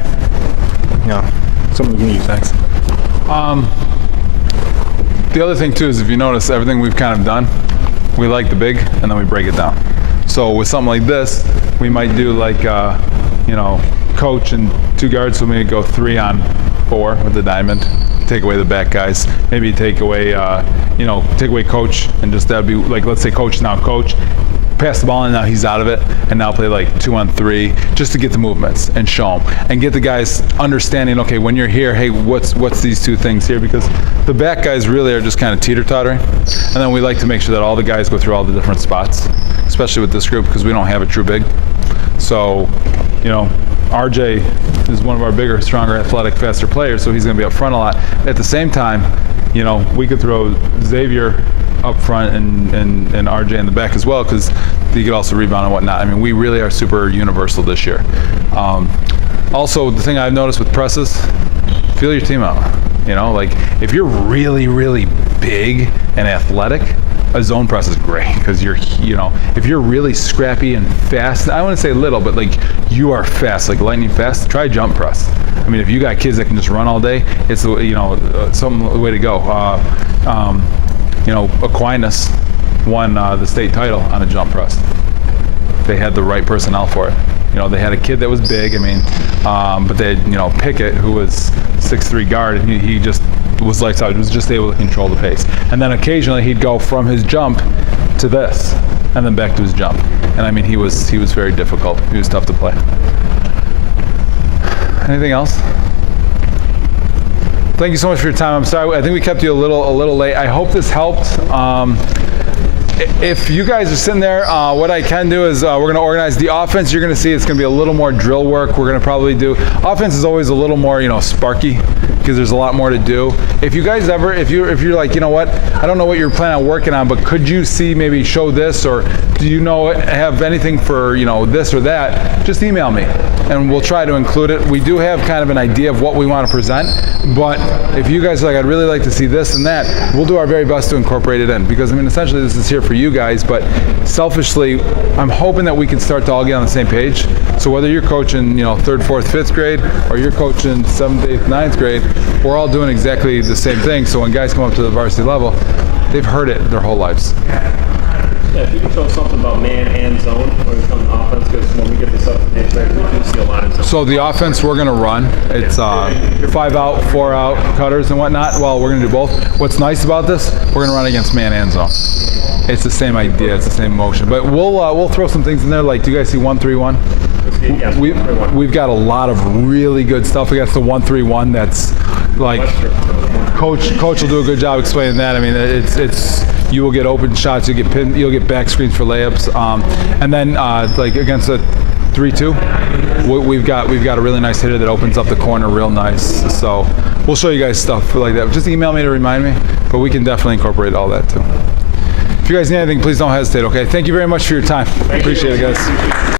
something we can use. Thanks. The other thing too is, if you notice, everything we've kind of done, we like the big and then we break it down. So with something like this, we might do like, coach and 2 guards, so maybe go 3 on 4 with the diamond, take away the back guys, maybe take away coach, and just that'd be like, let's say coach, pass the ball and now he's out of it, and now play like 2 on 3, just to get the movements and show them and get the guys understanding, okay, when you're here, hey, what's these 2 things here, because the back guys really are just kind of teeter-tottering, and then we like to make sure that all the guys go through all the different spots, especially with this group, because we don't have a true big. So, RJ is one of our bigger, stronger, athletic, faster players, so he's going to be up front a lot. At the same time, we could throw Xavier up front and RJ in the back as well, because he could also rebound and whatnot. I mean, we really are super universal this year. Also, the thing I've noticed with presses, feel your team out. Like if you're really, really big and athletic, a zone press is great because if you're really scrappy and fast, I wouldn't say little, but like you are fast, like lightning fast, try jump press. I mean, if you got kids that can just run all day, it's the way to go. Aquinas won the state title on a jump press. They had the right personnel for it. They had a kid that was big. I mean, but they had, Pickett, who was 6'3" guard, and he just was lights out. He was just able to control the pace. And then occasionally he'd go from his jump to this, and then back to his jump. And I mean, he was very difficult. He was tough to play. Anything else? Thank you so much for your time. I'm sorry, I think we kept you a little late. I hope this helped. If you guys are sitting there, what I can do is we're going to organize the offense. You're going to see it's going to be a little more drill work. We're going to probably do offense is always a little more sparky because there's a lot more to do. If you guys ever, if you're like, what, I don't know what you're planning on working on, but could you see maybe show this, or do you have anything for this or that? Just email me and we'll try to include it. We do have kind of an idea of what we want to present, but if you guys are like, I'd really like to see this and that, we'll do our very best to incorporate it in, because I mean, essentially this is here for you guys, but selfishly, I'm hoping that we can start to all get on the same page. So whether you're coaching, 3rd, 4th, 5th grade, or you're coaching 7th, 8th, 9th grade, we're all doing exactly the same thing. So when guys come up to the varsity level, they've heard it their whole lives. Yeah, if you can show something about man and zone when we come to offense, because when we get this up to next week, we do see a lot of zone. So the offense we're going to run, it's 5 out, 4 out cutters and whatnot. Well, we're going to do both. What's nice about this, we're going to run against man and zone. It's the same idea, it's the same motion. But we'll throw some things in there, like, do you guys see 1-3-1? Yes, We've got a lot of really good stuff against the 1-3-1 that's like, coach will do a good job explaining that. I mean, it's you will get open shots, you'll get pinned, you'll get back screens for layups, and then like against a 3-2, we've got a really nice hitter that opens up the corner real nice. So we'll show you guys stuff like that. Just email me to remind me, but we can definitely incorporate all that too. If you guys need anything, please don't hesitate. Okay, thank you very much for your time. Appreciate it, guys.